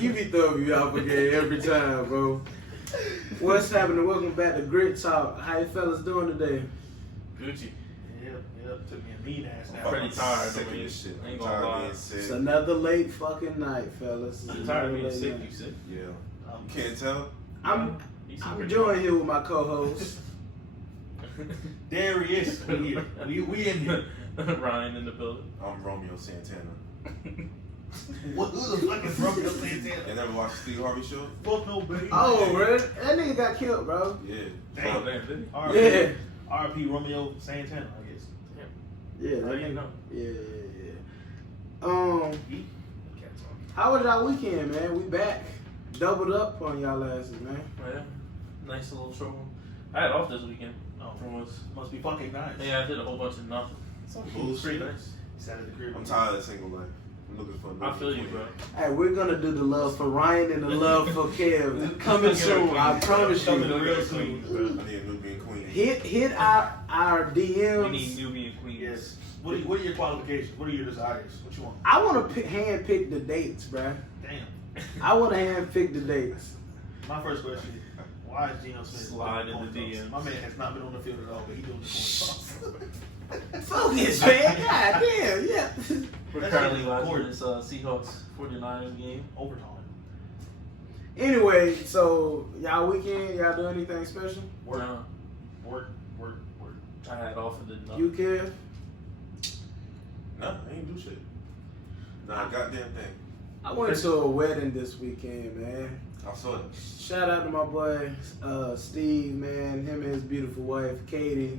you be throwing me off again every time, bro. What's happening? Welcome back to Grit Talk. How you fellas doing today? Gucci. Yep. Took me a mean ass now. I'm pretty tired. Sick of this shit. I ain't I'm gonna tired of lie. being sick. It's another late fucking night, fellas. I'm tired of being sick. You sick? Yeah. Can't tell. I'm You super joined here with my co-host. Darius, we here. We in here. Ryan in the building. I'm Romeo Santana. Who the fuck is Romeo Santana? You never watched the Steve Harvey show? Fuck no, baby. Oh, really? That nigga got killed, bro. Yeah. Damn. Oh, damn, did Yeah. R.P. Romeo Santana, I guess. Yeah, How that you nigga. know? Yeah. He? How was y'all weekend, man? We back. Doubled up on y'all asses, man. Oh, yeah. Nice little show. I had off this weekend. Oh, For once. must be fucking nice. Yeah, I did a whole bunch of nothing. Some It was pretty bullshit. nice. He sat at the crib. I'm tired of single life. I'm looking for a I feel you, bro. Hey, we're gonna do the love for Ryan and the love for Kev. Coming soon, I promise Coming you. real soon. I need a Nubian queen. Hit our DMs. We need Nubian queens. Yes. What are your qualifications? What are your desires? What you want? I want to hand pick the dates, bruh. Damn. I want to hand pick the dates. My first question is, why is Geno Smith Slide in doing the coin toss? DMs. My man has not been on the field at all, but he's doing the coin toss. Focus, man. God damn, yeah. We're That's currently like watching this Seahawks 49ers game. Overtime. Anyway, so y'all weekend, y'all do anything special? Work. No, Work. I had off and did You, nothing. Kev? No, I ain't do shit. Not a goddamn thing. I went to a wedding this weekend, man. I saw it. Shout out to my boy Steve, man. Him and his beautiful wife, Katie.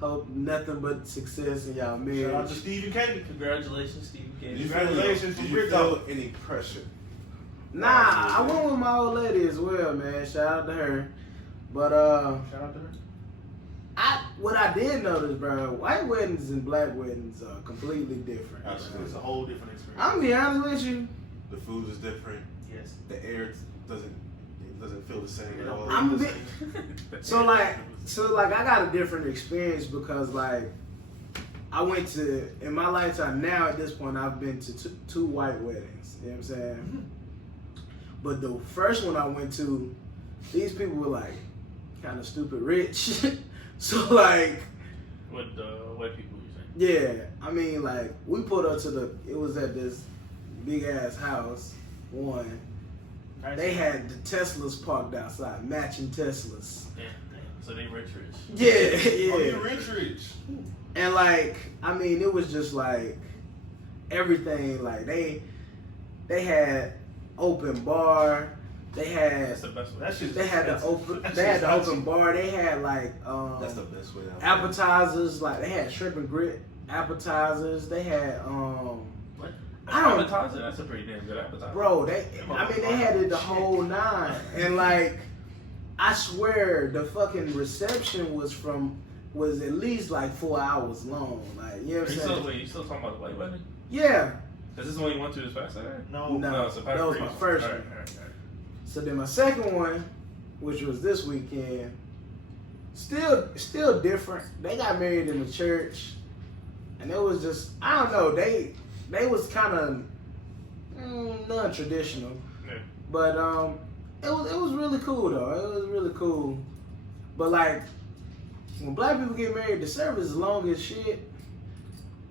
Hope nothing but success in y'all marriage. Shout out to Steve and Katie. Congratulations, Steve. Did Katie. you Congratulations feel, to did you Rick feel Dog. any pressure? Nah, I went with my old lady as well, man. Shout out to her. But Shout out to her. what I did notice, bro, white weddings and black weddings are completely different. bro. Absolutely. It's a whole different experience. I'm gonna be honest with you. The food is different. Yes. The air doesn't feel the same at all. I'm a bit, so like I got a different experience because like I went to in my lifetime now at this point I've been to two white weddings. You know what I'm saying? But the first one I went to, these people were like kind of stupid rich. So like, With white people, you saying? yeah, I mean like we pulled up to it was at this big ass house. One, Nice. they had the Teslas parked outside, matching Teslas. Damn. So they rich. Yeah, Oh, yeah. you rich. And like, I mean, it was just like everything. Like they had open bar. They had That's the best way. That's just. they had the that's- open that's they had just the fancy. open bar. They had like That's the best way. appetizers. Like they had shrimp and grit appetizers. They had What? I don't- Appetizer? That's a pretty damn good appetizer. bro. They had it the whole nine. And like, I swear the fucking reception was at least like 4 hours long. Like, you know what I'm saying? You still talking about the white wedding? Yeah. Is this the one you went to this past Saturday? No. No. it's a that was my first All one. right. So then my second one, which was this weekend, still different. They got married in the church, and it was just I don't know. They was kind of non-traditional, Yeah. but it was really cool though. It was really cool. But like when black people get married, the service is long as shit,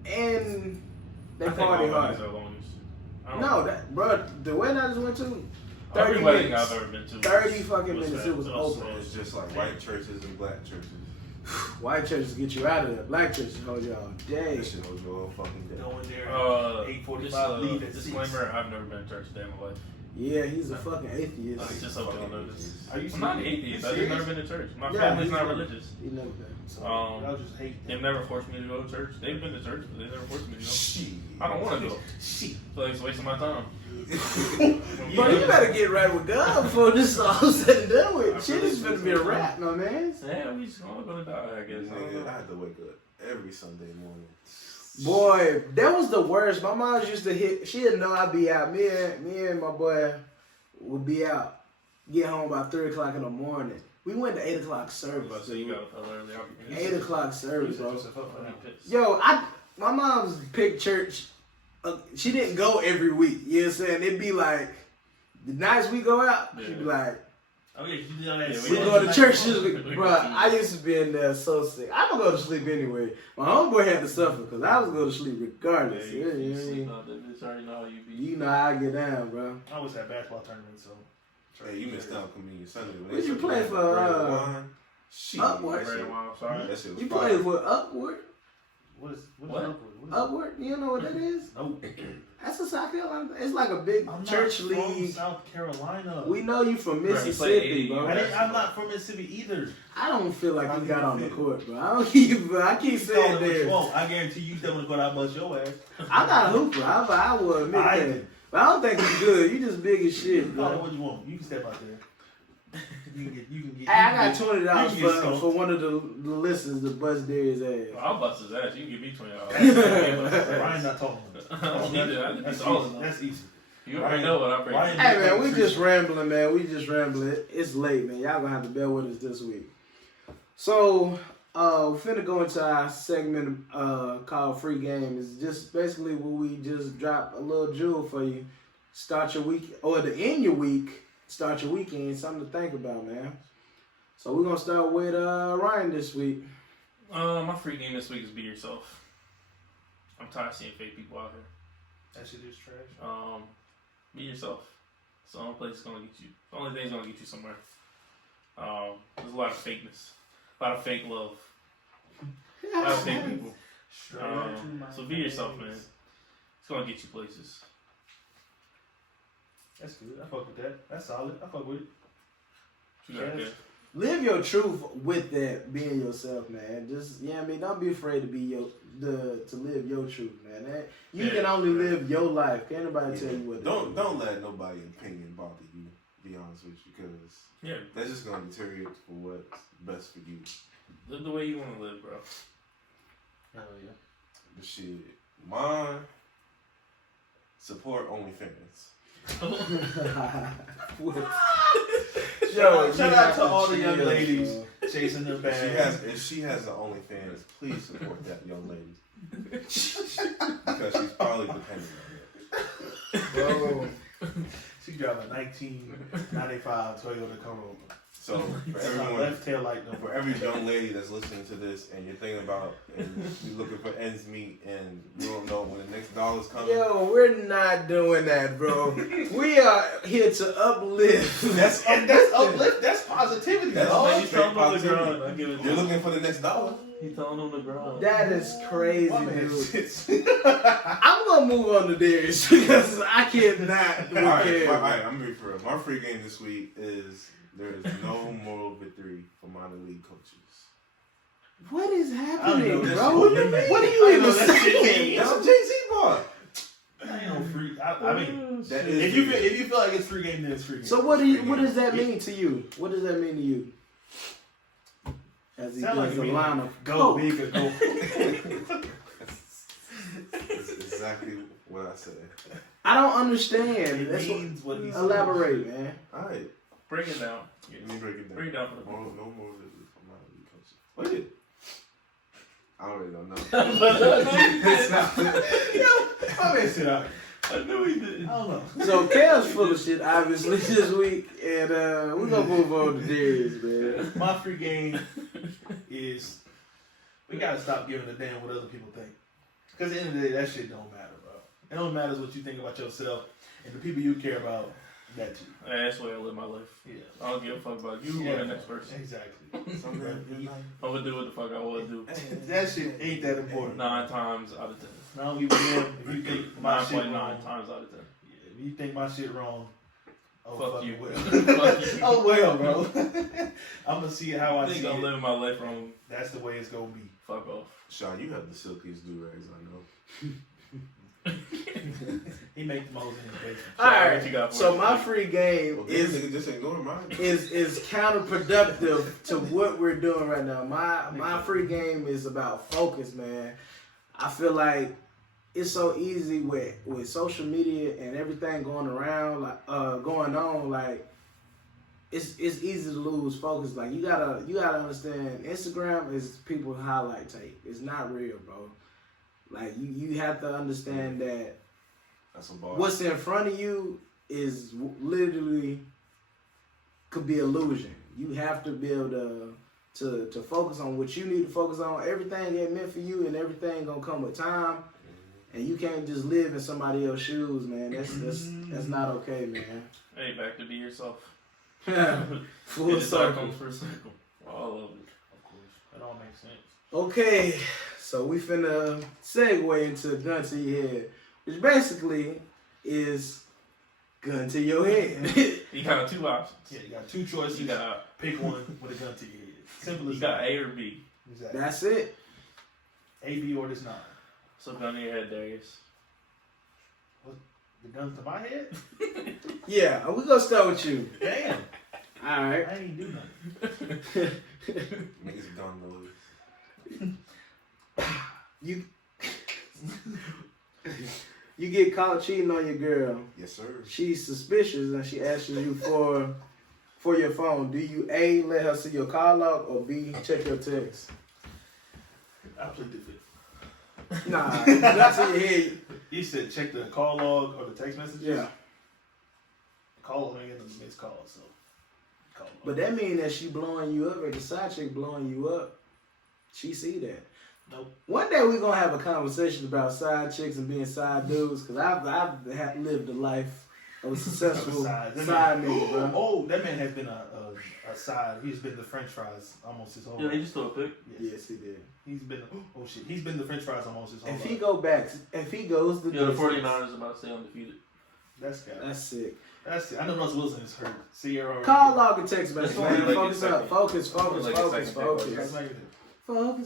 and they I think party all hard. weddings are long as shit. No, bro, the wedding I just went to. Every 30 wedding minutes. I've ever been to. 30 fucking minutes, fast. it was over. It's just like white churches and black churches. White churches get you out of there. Black churches hold you all day. That shit holds you all fucking day. Go in there. Just 8:45. Leave at 6. disclaimer: I've never been to church a day in my life. Yeah, he's a fucking atheist. Just hope y'all know this. Are you I'm not an serious? atheist. You I've just never serious? been to church. My Yeah, family's he's not never- religious. He never been. So, Um, y'all just hate They've never forced me to go to church. They've been to church, but they never forced me to go. Shit. I don't want to go. Shit. So it's wasting my time. Bro, you better get right with God before this is all said and done with. Shit is gonna be a wrap, my man. Yeah, we just all gonna die, I guess. Nigga, I had to wake up every Sunday morning. Boy, that was the worst. My mom used to hit. She didn't know I'd be out. Me and my boy would be out. Get home by 3 o'clock in the morning. We went to 8 o'clock service. So you dude. gotta tell early. 8 o'clock service, set bro. yourself up for that. Yo, my mom's picked church. She didn't go every week. You know what I'm saying? It'd be like The nights we go out, she Yeah. be like, Oh yeah, you know that. we go to church this week. Bro, I used to be in there so sick. I don't go to sleep anyway. My homeboy had to suffer because I was going to sleep regardless. Yeah, you Yeah, sleep out there, bitch. I already know how you be. you know how I get down, bro. I always had basketball tournaments, so. Hey, you missed out Communion Sunday. when Where'd they you took play that for, red wine. Shit, Upward? that shit- Red wine, sorry. that shit was You fire. played with Upward? What is What? Upward? What is Upward? You know what that is? Nope. That's a South Carolina. It's like a big I'm church not from league. South Carolina. We know you from Bro, you Mississippi, played bro. I'm not from Mississippi either. I don't feel like you got on the court, bro. I keep saying that. Whoa, I guarantee you that was going to bust your ass. I'm not a hooper. I will admit I- that. But I don't think you good. You just big as shit, Call it bro. what you want. You can step out there. You can get. Hey, I got $20 you can get skunked. for one of the listeners to bust Darius' ass. I'll bust his ass. You can give me $20. Ryan's not talking about I don't need it. I That's need all easy. of That's easy. You already know what I bring. Ryan- Hey, man, we just rambling, man. We just rambling. It's late, man. Y'all gonna have to bear with us this week. So, we're finna go into our segment called Free Game. It's just basically where we just drop a little jewel for you. Start your week, or to end your week, start your weekend. Something to think about, man. So we're gonna start with Ryan this week. My free game this week is be yourself. I'm tired of seeing fake people out here. That shit is trash. Be yourself. It's the only place that's gonna get you. The only thing's gonna get you somewhere. There's a lot of fakeness, a lot of fake love, a lot of fake people. So be yourself, man. It's gonna get you places. That's good. I fuck with that. That's solid. I fuck with it. You got Yes. that. Live your truth with that, being yourself, man. Just I mean, don't be afraid to be to live your truth, man. You Yeah. can only live your life. Can't nobody tell you what to do. Don't let nobody's opinion bother you. Be honest with you, because Yeah, that's just gonna deter you for what's best for you. live the way you want to live, bro. Hell yeah. But shit, mine support OnlyFans. Yo, Shout you out have to all the chill, young ladies bro. chasing their If she has an OnlyFans, please support that young lady. Because she's probably dependent on it. Bro. She drive a 1995 Toyota Corolla. So for That's my everyone, left tail light for number. every young lady that's listening to this and you're thinking about and you're looking for ends meet and you don't know when the next dollar's coming. Yo, we're not doing that, bro. We are here to uplift. That's uplift. That's positivity. That's dog. what He's telling them the positivity. grind. I give it to You're him. looking for the next dollar. He's telling them the grind. That is crazy, My man dude. sits. I'm gonna move on to Darius because I cannot. All right, I'm ready for it. My free game this week is there is no moral victory for minor league coaches. What is happening, know that bro? shit. What are I you know even that shit saying? means. That's a Jay-Z bar. That ain't no free. I mean, That is if you feel like it's free game, then it's free game. So what does that mean to you? What does that mean to you? As he Sound like gives it a mean line of go coke. big or go. That's exactly what I said. I don't understand. It That's what, means what he said. elaborate, man. All right, Bring it down. let me break it down. Bring it down for the No people. more victory for minor league coaches. What is it? I already don't know. It's not. My man sit out. I knew he did. I don't know. So Cam's full of shit, obviously, this week, and we're gonna move on to Darius, man. My free game is we gotta stop giving a damn what other people think. Because at the end of the day, that shit don't matter, bro. It only matters what you think about yourself and the people you care about. That too. That's the way I live my life. Yeah. I don't give a fuck about you or the next person. Exactly. Something like I'm gonna do what the fuck I want to do. That shit ain't that important. 9 times out of 10. I don't give a damn if you think my shit 9.9 wrong. times out of 10. Yeah, if you think my shit wrong, oh Fuck fucking you. well. Fuck you. Oh well, bro. I'm gonna see how I I think see I'm it. living my life wrong. That's the way it's gonna be. Fuck off. Sean, you have the silkiest do-rags I know. He make the most in his basement. All What right. you got for So us? my free game Well, is nigga just ignore mine. is counterproductive to what we're doing right now. My free game is about focus, man. I feel like it's so easy with social media and everything going around, like going on, like it's easy to lose focus. Like you gotta understand, Instagram is people's highlight tape. It's not real, bro. Like you have to understand that That's a bar. what's in front of you literally could be illusion. You have to be able to focus on what you need to focus on. Everything ain't meant for you, and everything gonna come with time. And you can't just live in somebody else's shoes, man. That's not okay, man. Hey, back to be yourself. Full It's all circle. comes for a circle. All of it. Of course, that all makes sense. Okay, so we finna segue into gun to your head, which basically is gun to your head. You got two options. Yeah, you got two choices. You got Pick one with a gun to your head. Simple as you got that. A or B. Exactly. That's it. A, B, or this not. So gun to your head, Darius. The gun to my head? Yeah, we gonna start with you. Damn. All right. I ain't do nothing. Niggas gun noise. You you get caught cheating on your girl. Yes, sir. She's suspicious and she asks you for your phone. Do you A, let her see your call log, or B, check your text? I plead the fifth. Nah, that's in your head. You said check the call log or the text messages? Yeah. Call log ain't getting the missed call, so. Call log. But that means that she blowing you up, or the side chick blowing you up. She see that. Nope. One day we're gonna have a conversation about side chicks and being side dudes, because I've lived a life of a successful side nigga, bro. Oh, that man has been a side. He's been the French fries almost his whole Yeah, he life. just threw a pick. Yes, he did. He's been he's been the French fries almost his whole If life. he goes to Yeah, the distance, 49ers about to stay undefeated. That's got that's sick. That's it. I know Russell Wilson is hurt. Sierra. Call log and text message, That's man. only like Focus a up. second. Focus. Only like a second Focus. That's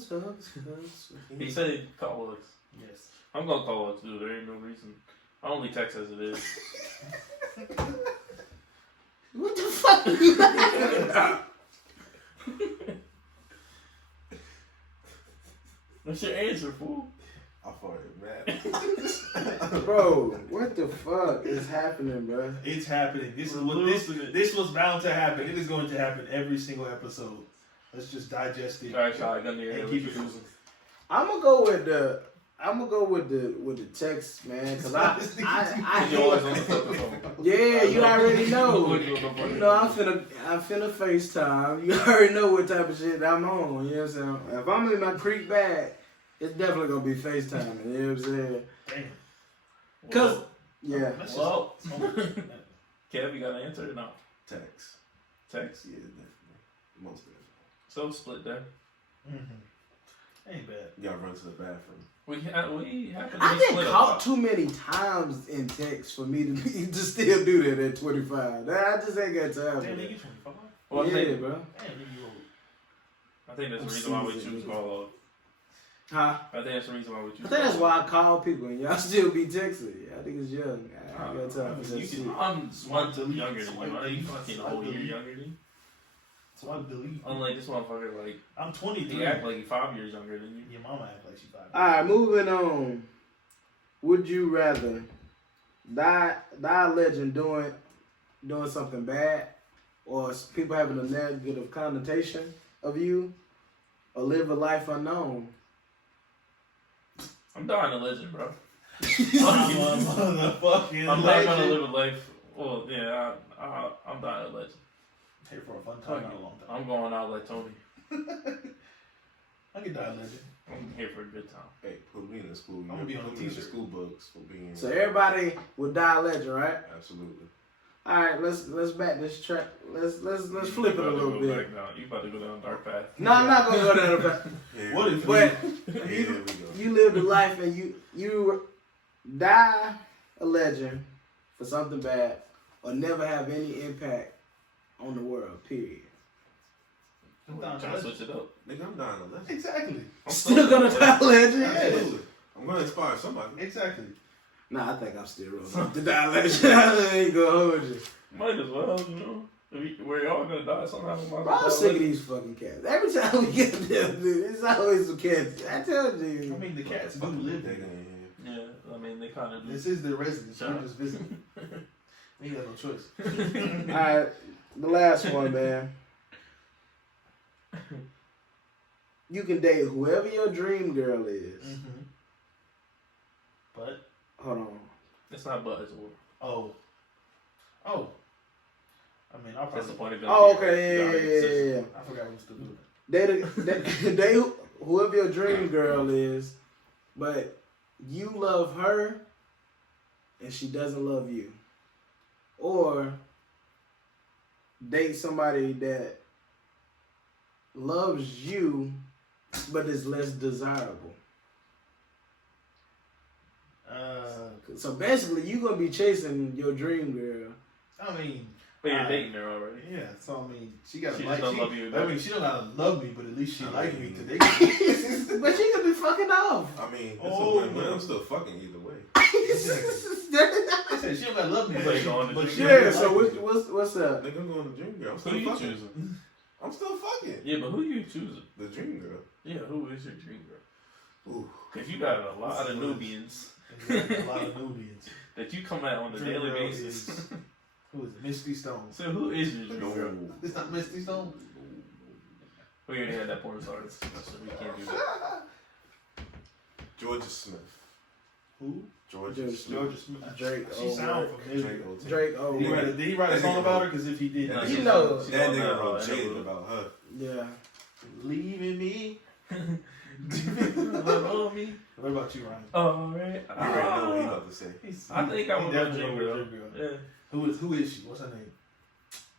Focus. He said he'd call us. Yes. I'm gonna call us, dude. There ain't no reason. I only text as it is. What the fuck are you laughing about? What's your answer, fool? I farted, man. Bro, what the fuck is happening, bro? It's happening. This is We're what losing it. this was bound to happen. It is going to happen every single episode. Let's just digest it Alright, y'all, gun to your and head. keep What it you moving. I'm gonna go with the text, man, because I You always on the hate. fucking phone. Yeah, you already know. You You know, I'm finna FaceTime. You already know what type of shit I'm on. You know what I'm saying? If I'm in my creek bag, it's definitely gonna be FaceTiming. You know what I'm saying? Damn. Cause yeah, Let's Well, just, Kev, you got an answer or not? Text. Text. Yeah, definitely. Most definitely. So split there. ain't bad. You gotta run to the bathroom. We happen to be I've been split caught up. too many times in text for me to still do that at 25. I just ain't got time for Damn, that. nigga, 25. Well, I Yeah, think, bro. Damn, nigga, you old. I think that's the reason why we choose call Huh? I think that's the reason why we choose I think that's call why I call people and y'all still be texting. I think it's young. I ain't got time for that shit. I'm one delete. younger than you. Swipe Are you delete. fucking Swipe whole year delete. younger than you? So I delete. Unlike this motherfucker, like, I'm 23. he act like he's 5 years younger than you. Your mama act like she 5. Alright, moving on. Would you rather die a legend doing something bad, or people having a negative connotation of you, or live a life unknown? I'm dying a legend, bro. I'm a motherfucking I'm not gonna legend. live a life. Well, yeah, I'm dying a legend. Here for a fun time, not a long time. I'm going out like Tony. I can die a legend. I'm here for a good time. Hey, put me in the school. I'm gonna be on put the me in the t-shirt. school books for being. So everybody would die a legend, right? Absolutely. Alright, let's back this track. Let's flip it a little bit. You about to go down a dark path. No, I'm not gonna go down the path. Here What we if go. But Here we go. you lived a life and you die a legend for something bad, or never have any impact on the world, period. I'm down Trying to switch it up. Nigga, I'm dying a legend. Exactly. I'm Still gonna die a legend? Absolutely. I'm gonna inspire somebody. Exactly. Nah, I think I'm still rolling up to die a legend. I ain't gonna hold you. Might as well, you know. We're all gonna die somehow. Bro, I'm sick of these fucking cats. Every time we get them, dude, it's always some cats. I told I you. mean, the cats do Fucking live nigga there. in here. Yeah, I mean they kind of do. This is their residence. Shut We're up. just visiting. They ain't got no choice. Alright, the last one, man. You can date whoever your dream girl is. Mm-hmm. But, Hold on. It's not but it's or. oh, Oh. I mean, I'll That's the probably. point of Oh, going. okay, yeah. I forgot what was stupid. They whoever your dream girl is, but you love her and she doesn't love you. Or date somebody that loves you but is less desirable. So basically you gonna be chasing your dream girl. I mean, But you're dating her already. yeah. So I mean, she gotta She like. just don't love you. I mean, she don't gotta love me, but at least she I like mean- me today. But she could be fucking off. I mean, it's Oh, a win-win. no. I'm still fucking either way. I said she don't gotta love me, Like but she, going to but gym. she Yeah, don't so like me. what's up? Nigga, I'm going to dream girl. I'm Who still you fucking. choosing? I'm still fucking. Yeah, but who you choosing? The dream girl. Yeah, who is your dream girl? Ooh. Because you got a lot of Nubians Exactly, a lot of Nubians. that you come at on a Dream daily girl basis. is- Who is it? Misty Stone. So who is your dream No. girl? It's not Misty Stone. We already had that porn stars, so we can't do that. Georgia Smith. Who? Georgia Georgia Smith. Georgia Smith. Drake, She oh, sound Drake. familiar. Drake Old Town. Drake, oh, Did he write a song about her? Because if he did, No, He she's knows. on- she's That on nigga that, wrote uh, Jaded about her. yeah. leaving me. Love me. What about you, Ryan? Alright. You already know what he about to say. I think I'm a definitely dream a girl. dream girl. Yeah. Who is she? What's her name?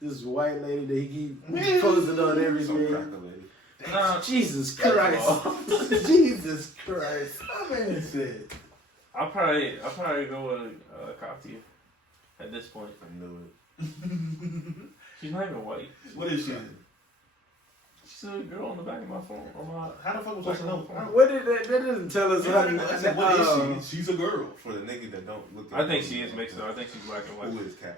This white lady that he keep posting on Some everything. cracker lady. Nah, Jesus That's Christ. Jesus Christ. My man said. I'll probably go with Katia at this point. I knew it. She's not even white. What is she? She's a girl on the back of my phone. On my How the fuck was I supposed to know? What did that doesn't tell us how I said, what is she? She's a girl. For the nigga that don't look at I think she is mixed up. I think she's black and white. Who is Katya?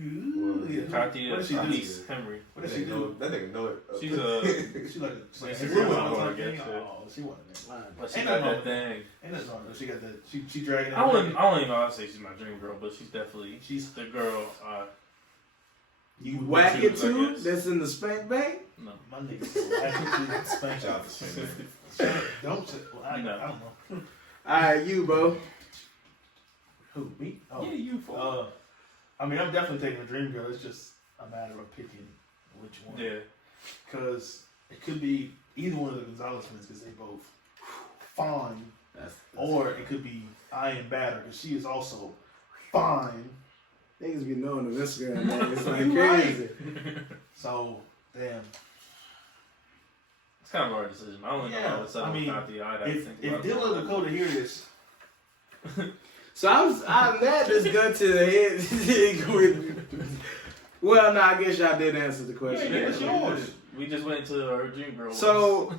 Ooh, yeah. Katia What does she do? Denise Henry. What That does she nigga do? know, that nigga know it. She's a She like Instagram Instagram model, model, I guess, yeah. Oh, she wasn't that. but she Ain't got nothing that thing. Ain't nothing wrong with her. She got that. She dragging it. I don't even know how to say she's my dream girl, but she's definitely the girl. You Whack it I too? guess. That's in the spank bank? No. My nigga said whack it too. Spank Shout out out. to Spank Bank. Don't say. Well, I No. don't know. Alright, you, bro. Who me? Oh. Yeah, you fool. I mean, I'm definitely taking a dream girl. It's just a matter of picking which one. Yeah. Because it could be either one of the Gonzalez twins because they both fine, or it could be Ian Batter because she is also fine. Niggas be knowing the Instagram name. It's like You right. crazy. So damn. It's kind of a hard decision. I don't know Yeah, how to settle I mean, without the eye. If Dylan and Dakota hear this, So I'm mad this gun to the head with. Well, no, I guess y'all did answer the question. Yeah, it's yours. We just went to our dream girl. So,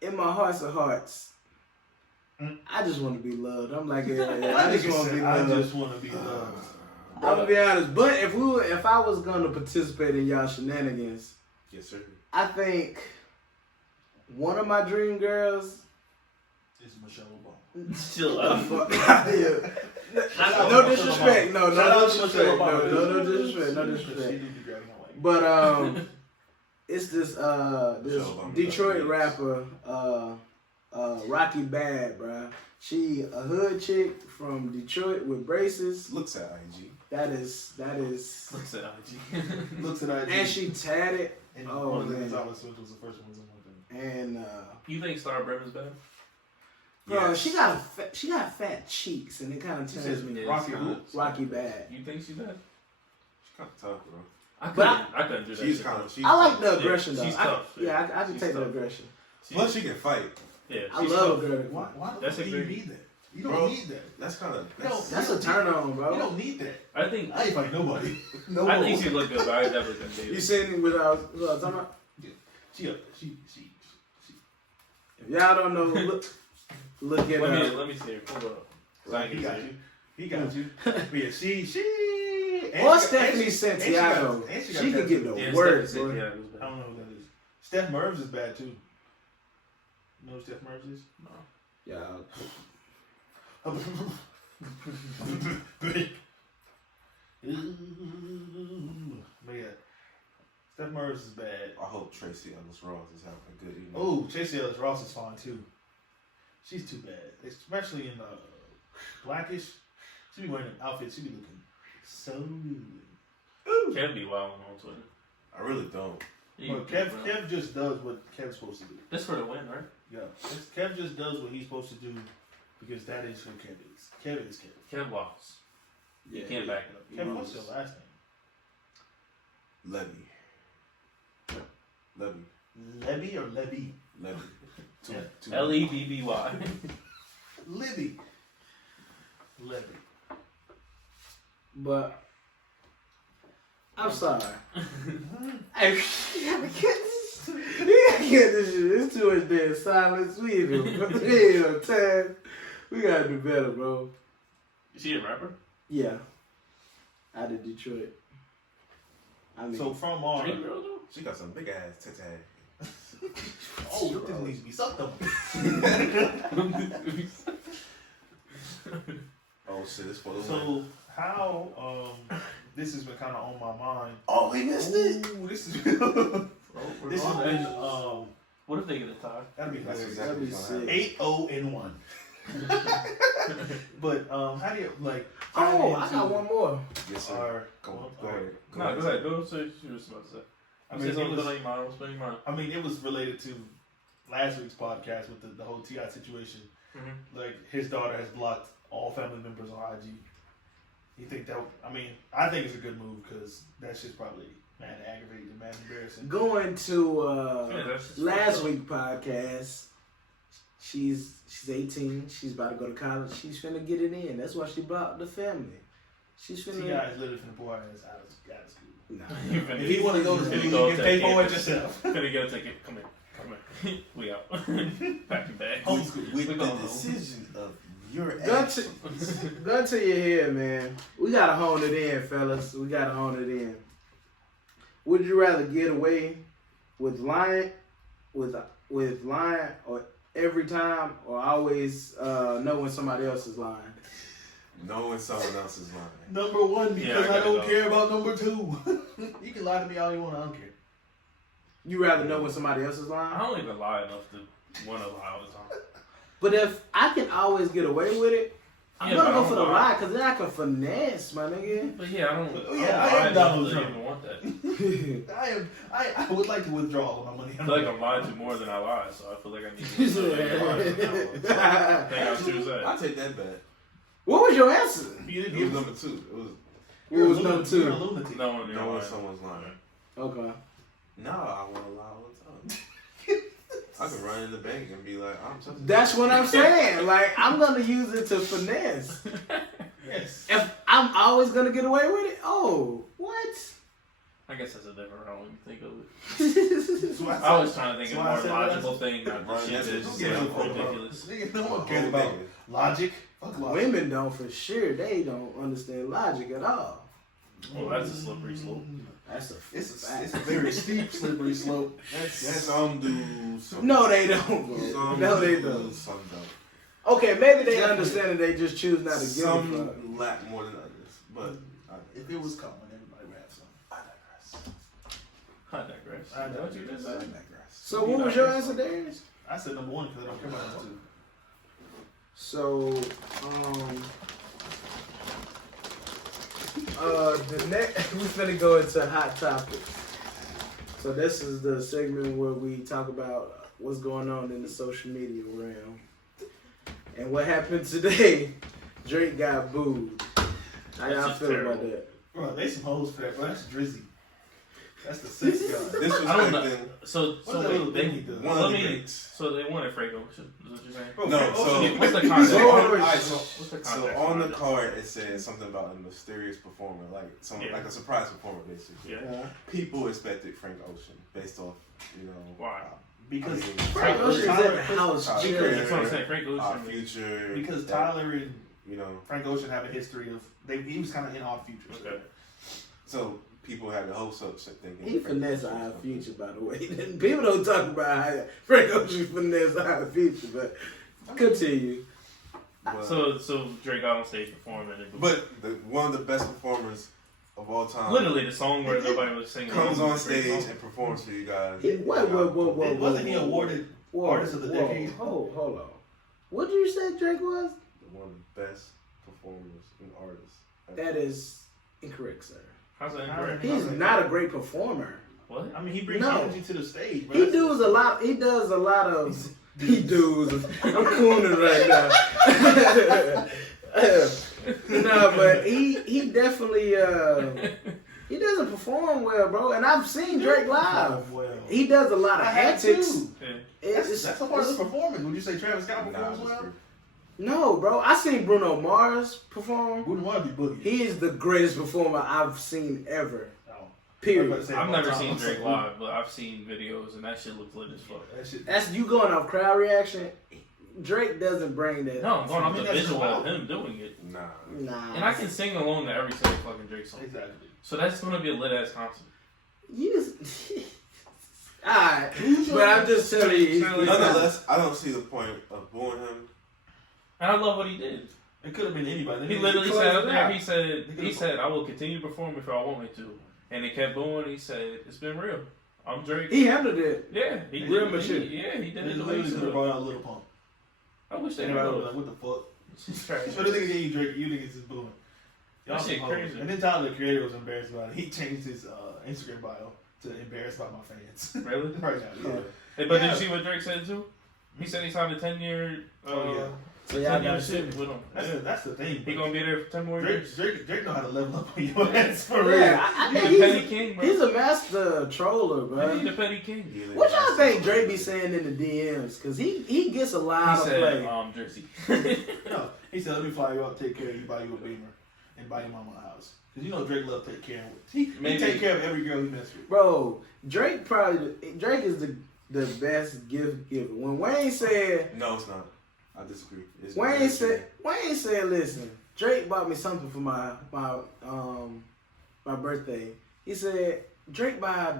in my hearts of hearts, I just want to be loved. I'm like, yeah, I just want to be I loved. just want to be loved. I'm gonna be honest, but if I was gonna participate in y'all shenanigans, Yes, sir. I think one of my dream girls. It's Michelle Obama. chill out. No disrespect, no Shout out to disrespect, Michelle Obama. no disrespect, no She disrespect. do be grabbing my leg. But it's this Michelle Obama Detroit does rapper Rocky Bad, bruh. She a hood chick from Detroit with braces. Looks at IG. That is, Looks at IG. Looks at IG. and she tatted. And Oh, one of the man. Gonzalez twins was the first one. And You think Star Bremen's better? bro, Yes. she got fat cheeks, and it kind of She turns says me. Yeah, Rocky it's who? kinda- Rocky Bad. You think she's bad? She's kind of tough, bro. I couldn't do that. She's shit. kind of. She's I like the Yeah, aggression though. she's I tough, yeah. I can She's take the tough. aggression. Plus, she can fight. Yeah, I she's love tough. a girl. Why That's do you agree. need that? You don't Bro. need that. That's kind of. No, That's a turn on, You bro. don't need that. I think I ain't fight nobody. No I more. think she looked good, but I definitely couldn't do You it. seen it with who I was talking about? She. If y'all don't know, look at Let me see her. Hold up. Right, he got you. He got you. But yeah, she. Or Stephanie Santiago. and She got can get tattoos. the Yeah, word, Stephanie boy. said, yeah, it was I bad. don't know who that is. Steph Mervs is bad too. You know who Steph Mervs is? Yeah. But yeah, Steph Mervs is bad. I hope Tracy Ellis Ross is having a good evening. Oh, Chasey Ellis Ross is fine too. She's too bad, especially in Blackish. She be wearing them outfits. She be looking so good. Kev be wild on Twitter. I really don't. Well, Kev just does what Kev's supposed to do. That's for the win, right? Yeah, Kev just does what he's supposed to do because that is who Kev is. Kev is Kev. Kev lost. You can't back it up. Kev, what's your last Levy. Levy. name? Levy or Levy? Levy. Lebby. Libby. Levy. But I'm sorry. Hey, you gotta get this. You gotta get this shit. It's too much dead silence. We ain't no time. We gotta do better, bro. Is she a rapper? Yeah. Out of Detroit. I mean, So from our Dream Girl though? She got some big ass titties. this needs to be sucked up. Oh shit, it's for the win. So how this has been kind of on my mind. oh, we missed it. Ooh, this is We're this has on been that. What if they get a tie? that'd be That's hilarious. exactly That'd be what's gonna sick. happen. 8-0-1. But how do you like? Oh, I got one more. Yes, sir. Our, Go ahead. No, go ahead. Go say what you was about to say. I I mean, mean, it something was, good on your mind. What's on your mind? I mean, it was related to last week's podcast with the whole T.I. situation. Mm-hmm. Like, his daughter has blocked all family members on IG. You think that? I mean, I think it's a good move because that shit's probably mad aggravating, mad embarrassing. Going to Yeah, that's just last fucked up. week podcast. She's 18. She's about to go to college. She's finna get it in. That's why she brought the family. She's finna. T.I. is literally finna pour his out of school. Nah. If he want to go to school, you can pay for it yourself. Finna get a ticket. Come here. We out. Pack your bags. Homeschool. With We the going home. decision of your Gun to, actions. gun to your head, man. We gotta hone it in, fellas. We gotta hone it in. Would you rather get away with lying, with lying, or every time, or always know when somebody else is lying? Knowing someone else is lying. Number one, because Yeah, I I gotta don't go. care about number two. You can lie to me all you want, I don't care. You rather know when somebody else is I lying? don't even lie enough to want to lie all the time. But if I can always get away with it, I'm Yeah, gonna but go I for don't the lie. lie, cause then I can finesse, my nigga. But yeah, I don't. Yeah, I lie am enough Donald to Trump. even want that. I would like to withdraw all my money. I feel like I'm lying to more than I lie, so I feel like I need to I think I'll choose I that. take that bet. What was your answer? You It was number two. It was What was You're number a 2? lunatic. No one knowing someone's lying. Okay. No, I want to lie all the time. I can run in the bank and be like, I'm such a That's what I'm saying. Like, I'm gonna use it to finesse. Yes. If I'm always gonna get away with it, oh, what? I guess that's a different round when you think of it. That's why I was trying to think that's of why I a said more that's- logical thing, not the Right, shit that's that's what- Who gives a fuck about- ridiculous. Nigga, no My one cares whole about nigga. logic. Fuck logic. Women don't for sure. They don't understand logic at all. Well, that's a slippery slope. That's a It's fact. a very steep, slippery slope. Some do. Some No, they don't, bro. Some No, they do, don't. Some don't. Okay, maybe they understand and they just choose not to give a fuck. Some lack more than others. But If it was common, everybody would have some. I digress. I digress. I Is that what you just I said? digress. So what was your answer, Darius? I said number one because I don't care about number two. So, the next, we're finna go into hot topics. So this is the segment where we talk about what's going on in the social media realm. And what happened today, Drake got booed. How That's y'all just feel terrible. about that? Bro, they some hoes for that, bro. That's Drizzy. That's the sixth guy. I don't know. Disrespecting So What's that little wait, thing he they, does? one let of the me. greats. So they wanted Frank Ocean. Is what you're saying? Bro, No, Frank so- Ocean- What's the context? So- Alright, What's the So context? on the behind it? card it says something about a mysterious performer, like Yeah. like a surprise performer, basically. Yeah. People expected Frank Ocean based off, Why? because I mean, Frank Tyler- Ocean's at Tyler- the house Tyler- chilling. That's what I'm saying. Frank our Ocean. future. because that, Tyler and Frank Frank Ocean have a history of he was kind of in our future. Okay. So people had the hopes up thinking He Frank finesse Ocean was our something. future, by the way. People don't talk about how Frank Ocean finesse our future, but continue. But, So Drake got on stage performing. And one of the best performers of all time literally the song where nobody was singing comes on Great stage song. and performs for you guys. Whoa. Wasn't he awarded Artist of the Decade? Hold on. What did you say Drake was? One of the best performers and artists. That is incorrect, sir. How's that incorrect? He's not a great performer. What? I mean, he brings No. energy to the stage, bro. He does a lot of. He does. I'm cooning right now. No, but he definitely he doesn't perform well, bro. And I've seen Drake live. Well, He does a lot of I have antics. too. Yeah. That's a part of the performance. Would you say Travis Scott Nah, performs I well? disagree. No, bro. I seen Bruno Mars perform. Bruno Mars be boogie. He is the greatest performer I've seen ever. Oh. Period. I've never seen Drake live, but I've seen videos and that shit looks lit as fuck. That shit. That's you going off crowd reaction. Drake doesn't bring that. No, I'm going off the that's visual wild. of him doing it. Nah. Nah. And I can sing along to every single fucking Drake song. Exactly. So that's gonna be a lit ass concert. You just. Alright. But I'm just telling you. Nonetheless, I don't see the point of booing him. And I love what he did. It could have been anybody. He literally said up there, out. he said, I will continue to perform if y'all want me to. And it kept going, he said, it's been real. I'm Drake. He handled it. Yeah, he Real did. mature. Yeah, he did They it the way literally he could have should. brought out Lil Pump. I wish they Anybody would be would. like, what the fuck? She's trash. So the nigga gave you Drake, you niggas is booing. That shit some crazy. hoes. And then Tyler the Creator was embarrassed about it. He changed his Instagram bio to embarrassed by my fans. Really? Right now, yeah. Hey, but Yeah. did you see what Drake said too? He said he signed a 10-year, Oh, yeah. So y'all 10-year gotta shit see. with him. That's the thing. He gonna be there for 10 more years. Drake know how to level up on your ass for real. Yeah, I He's think the petty king, bro. he's a master troller, bro. He's the petty king. What y'all think Drake be saying in the DMs? Cause he gets a lot He of said, play. Jersey. No, he said, let me fly you out, take care of you, buy you a Beamer, and buy your mama a house. Because you know Drake love take care of he Maybe. take care of every girl he messes with. Bro, Drake is the best gift giver. When Wayne said No, it's not. I disagree. It's Wayne said, listen, Drake bought me something for my birthday. He said Drake buy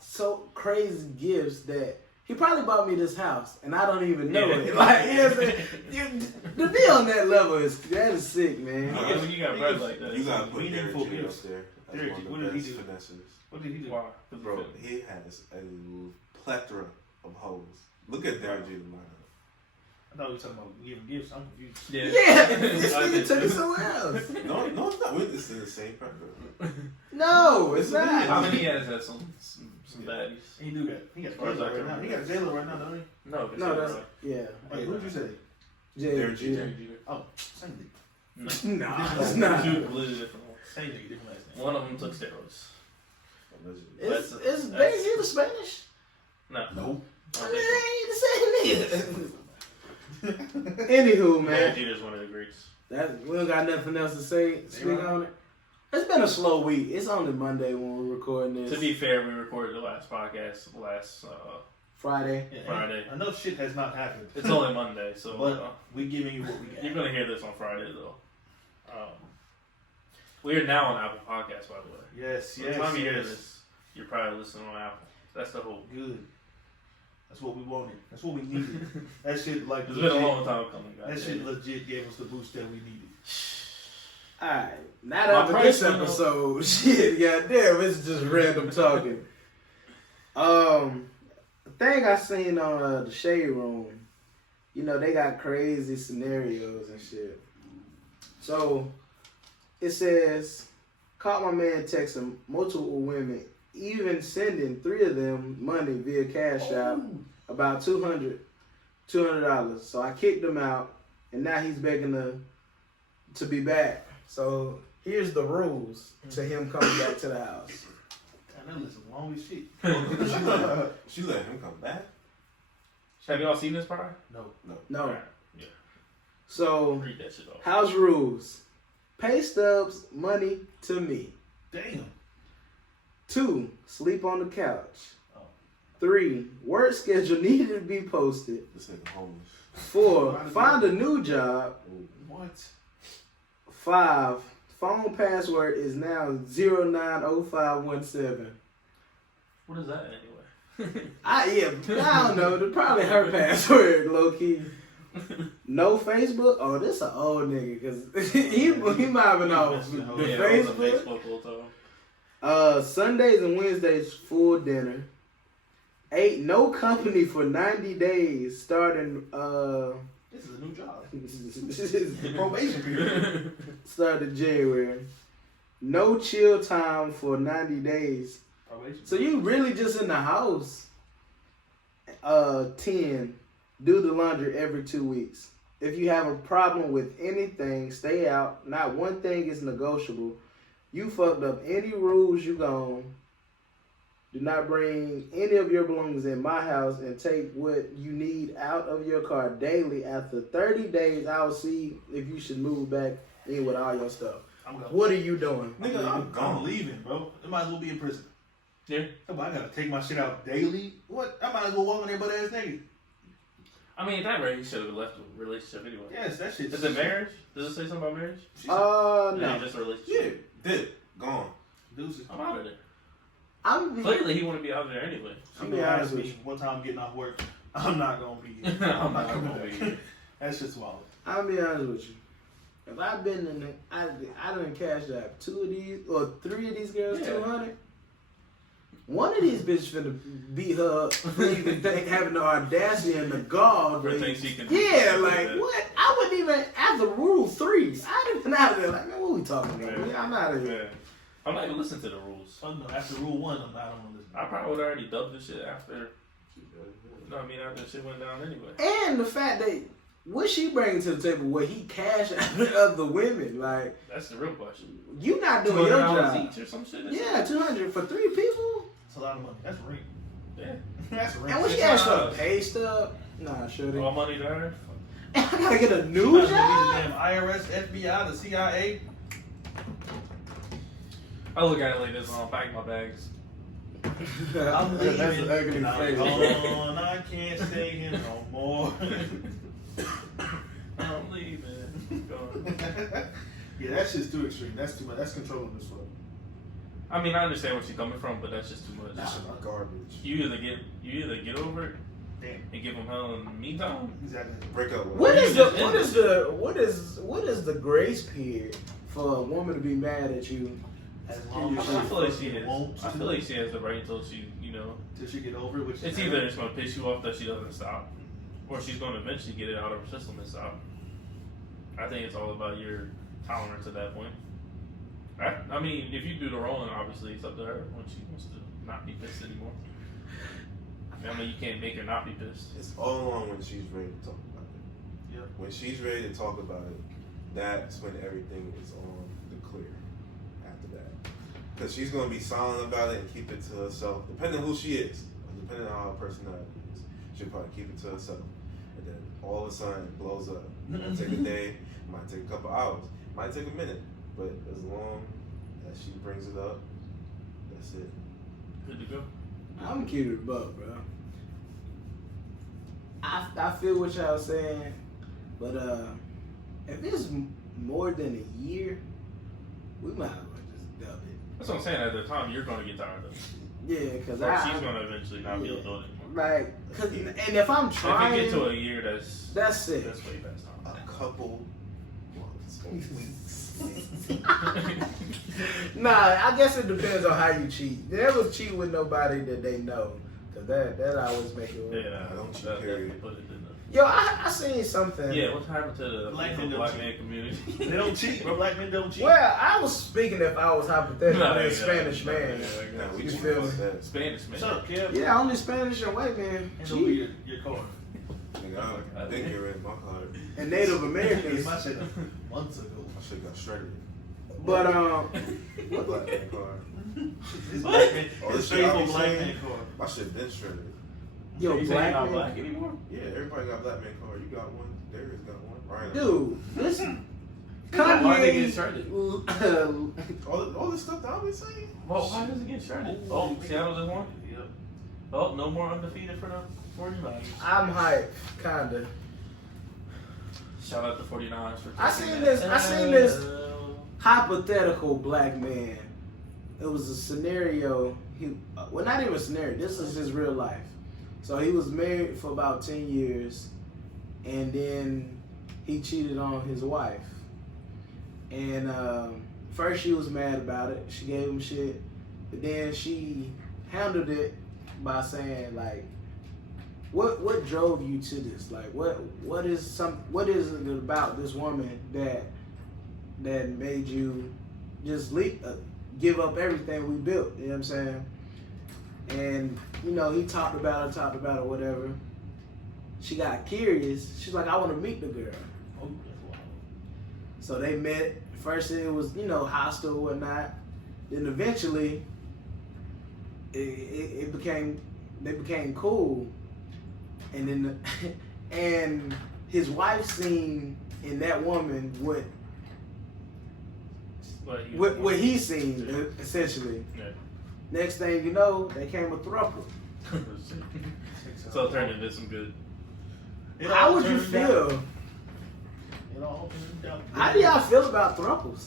so crazy gifts that he probably bought me this house and I don't even know it. Like, you know what I'm saying? To be on that level is sick, man. Yeah, you got bread like that. You gotta put Meaningful Derek Jeter up gifts. there as Derek, one what of the did he best do? finessers. What did he do? Why? Bro, he has a plethora of hoes. Look at Derek Jeter lineup. I thought we were talking about giving gifts. I'm confused. Yeah, this nigga took it somewhere else. No, it's not. It's in the same person. No, it's not. I mean, he has had some baddies. He do that. He got Where's J-Lo that right now. coming He got J-Lo right now, don't he? No, No, that's yeah. Wait, who'd you say? Derek Jeter. Jeter. Oh, same nigga. Nah, it's not. Two completely different ones. Same nigga, different last name. One of them took steroids. Allegedly. It's basically the Spanish. Nope. No. I don't I mean, think so. it ain't the same nigga. Anywho, Derek man, Jeter's one of the greats. we don't got nothing else to say. Speak on it. It's been a slow week. It's only Monday when we're recording this. To be fair, we recorded the last podcast last Friday. Yeah, Friday. I know shit has not happened. It's only Monday, so But we giving you what we got. you're gonna hear this on Friday though. We are now on Apple Podcasts, by the way. Yes, By the time you hear this, you're probably listening on Apple. That's the hope. Good. That's what we wanted. That's what we needed. That shit like It's been a long time coming, That guys. shit legit gave us the boost that we needed. Alright, not after this episode. Shit, goddamn, it's just random talking. The thing I seen on the Shade Room, you know, they got crazy scenarios and shit. So, it says, caught my man texting multiple women, even sending 3 of them money via Cash App, about $200. So I kicked him out, and now he's begging to be back. So here's the rules to him coming back to the house. Damn, that list is long as shit. She let him come back. Have y'all seen this prior? No. No. Alright, yeah. So Read that shit off. house rules: pay stubs, money to me. Damn. 2, sleep on the couch. Oh. 3, work schedule needed to be posted. This nigga homeless. 4, find a new job. Ooh. What? 5, phone password is now 090517. What is that anyway? I don't know. It's probably her password, low key. No Facebook. Oh, this an old nigga because he might have been off the Yeah, it was on Facebook. Facebook all the time. Sundays and Wednesdays full dinner. 8, no company for 90 days starting This is a new job. Probation period. Started January. No chill time for 90 days. Probation. So you really just in the house. 10. Do the laundry every 2 weeks. If you have a problem with anything, stay out. Not one thing is negotiable. You fucked up any rules, you gone. Do not bring any of your belongings in my house and take what you need out of your car daily. After 30 days, I'll see if you should move back in with all your stuff. I'm going. What are you doing? Nigga, I'm leaving, bro. I might as well be in prison. Yeah. I gotta take my shit out daily. What? I might as well walk in there butt ass nigga. I mean, at that rate, he should have left the relationship anyway. Yes, that shit. Is it marriage? Does it say something about marriage? No. Just a Yeah, relationship. dip, gone. Deuces. I'm out of there. I'm Clearly, he wouldn't be out there anyway. She be gonna honest ask with me you. one time I'm getting off work. I'm not gonna be here. I'm not gonna be here. That's just wild. I'll be honest with you. If I've been in the, I done cashed out 2 of these or 3 of these girls, Yeah. 200. One of these bitches finna beat her up for even having the audacity and the gall. For to- things he can do. Yeah, like what? I wouldn't even after rule 3. I'd have been out of there like, man, what we talking about? Yeah. I'm out of here. Man, I'm not even listening to the rules. So, no, after rule 1, I don't want to listen. I probably would have already dubbed this shit after. No, I mean after shit went down anyway. And the fact that what she bringing to the table, where he cash out of the women, like That's the real question. you not doing your $200 job. each or some shit. Yeah, 200 for 3 people. That's a lot of money. That's rent. Yeah. That's rent. And when she It's asked for not- the pay stub, nah, should All money to her. I gotta get a You new might as well job. be the damn IRS, FBI, the CIA. I look at it like this. I'll pack my bags. I'm leaving. That's an ugly and I'm face. gone. I can't stay here no more. I'm leaving. Gone. Yeah, that shit's too extreme. That's too much. That's controlling this fuck. I mean, I understand where she's coming from, but that's just too much. That shit garbage. You either get over it Damn. and give them hell in the meantime. Exactly. Break up with What her. is what is the grace period for a woman to be mad at you? As I long as feel like she won't. has. I feel like she has the right until she, till she get over it. Which it's is either it's gonna piss you off that she doesn't stop, or she's gonna eventually get it out of her system and stop. I think it's all about your tolerance at that point. I mean, if you do the wrong, obviously it's up to her when she wants to not be pissed anymore. I mean, you can't make her not be pissed. It's all along when she's ready to talk about it. Yep. When she's ready to talk about it, that's when everything is on the clear. After that, because she's gonna be silent about it and keep it to herself, depending on who she is, depending on how her personality is. She'll probably keep it to herself, and then all of a sudden it blows up. It might take a day, it might take a couple hours, it might take a minute, but as long as she brings it up, that's it. Good to go. I'm keep it buck, bro. I feel what y'all saying, but if it's more than a year, we might as well just dub it. That's what I'm saying. At the time, you're gonna get tired of it. Yeah, because Or she's gonna eventually not be able to do it anymore. like, and if I'm trying, If you get to a year, that's it. That's way past A time. couple months. Nah, I guess it depends on how you cheat. Never cheat with nobody that they know, cause that always make it work. Yeah, I don't cheat, that period. definitely put it in the. Yo, I seen something. Yeah, what's happened to the Black black, men don't black cheat. man community? They don't cheat, but black men don't cheat. Well, I was speaking if I was hypothetical, No, a yeah, Spanish yeah, man. yeah, Nah, we You cheat feel about me? that. Spanish man. What's up, Kev? Yeah, only Spanish and white men Hand over cheat, your car. Nigga, I think you're in my card. and Native Gave Americans. my shit months ago. I should got shredded. But What black man card? This black man, Oh, this this shit I faithful be black saying? man car. My shit been shredded. yo, You saying black not man, black anymore? Yeah, everybody got black man card. You got one. Darius got one. Ryan. dude, listen. Why they get Kanye, shredded? All this stuff that I've been saying. Well, why does it get shredded? Oh, Seattle just won? Yep. Oh, no more undefeated for the 49ers. I'm hype, kinda. Shout out to 49ers for I taking seen that this- I seen this- L. Hypothetical black man. It was a scenario. Well, not even a scenario. This is his real life. So he was married for about 10 years, and then he cheated on his wife. And first she was mad about it. She gave him shit, but then she handled it by saying like, what drove you to this? Like, what is it about this woman that made you just give up everything we built? You know what I'm saying? And you know, he talked about it, whatever. She got curious. She's like, I want to meet the girl. Oh, that's wild. So they met. First, it was, you know, hostile and whatnot. Then eventually, they became cool. And then, and his wife seen in that woman what he seen, essentially. Yeah. Next thing you know, they came a throuple. So it turned into some good. How would you feel? It all turned out. How do y'all feel about throuples?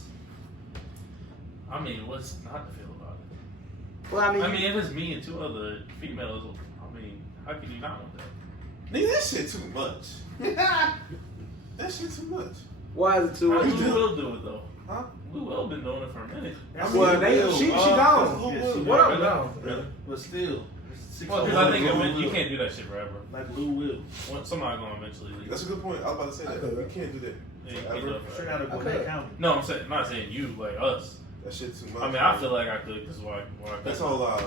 I mean, what's not to feel about it? Well, I mean, if it's me and two other females, I mean, how can you not want that? Nigga, that shit too much. That shit too much. Why is it too much? We will do it though. Huh? We will been doing it for a minute. Well, she gone. Yeah, she What gone. up, no? Really? But still, Well, because I think you can't do that shit forever. like Lou will. Somebody gonna eventually leave. That's a good point. I was about to say that. Okay. We can't do that. Yeah, you can't forever. do it Straight forever. out of Okay. Gwinnett County. No, I'm not saying you, like us. That shit too much. I mean, I feel like I could, because why I could. That's all.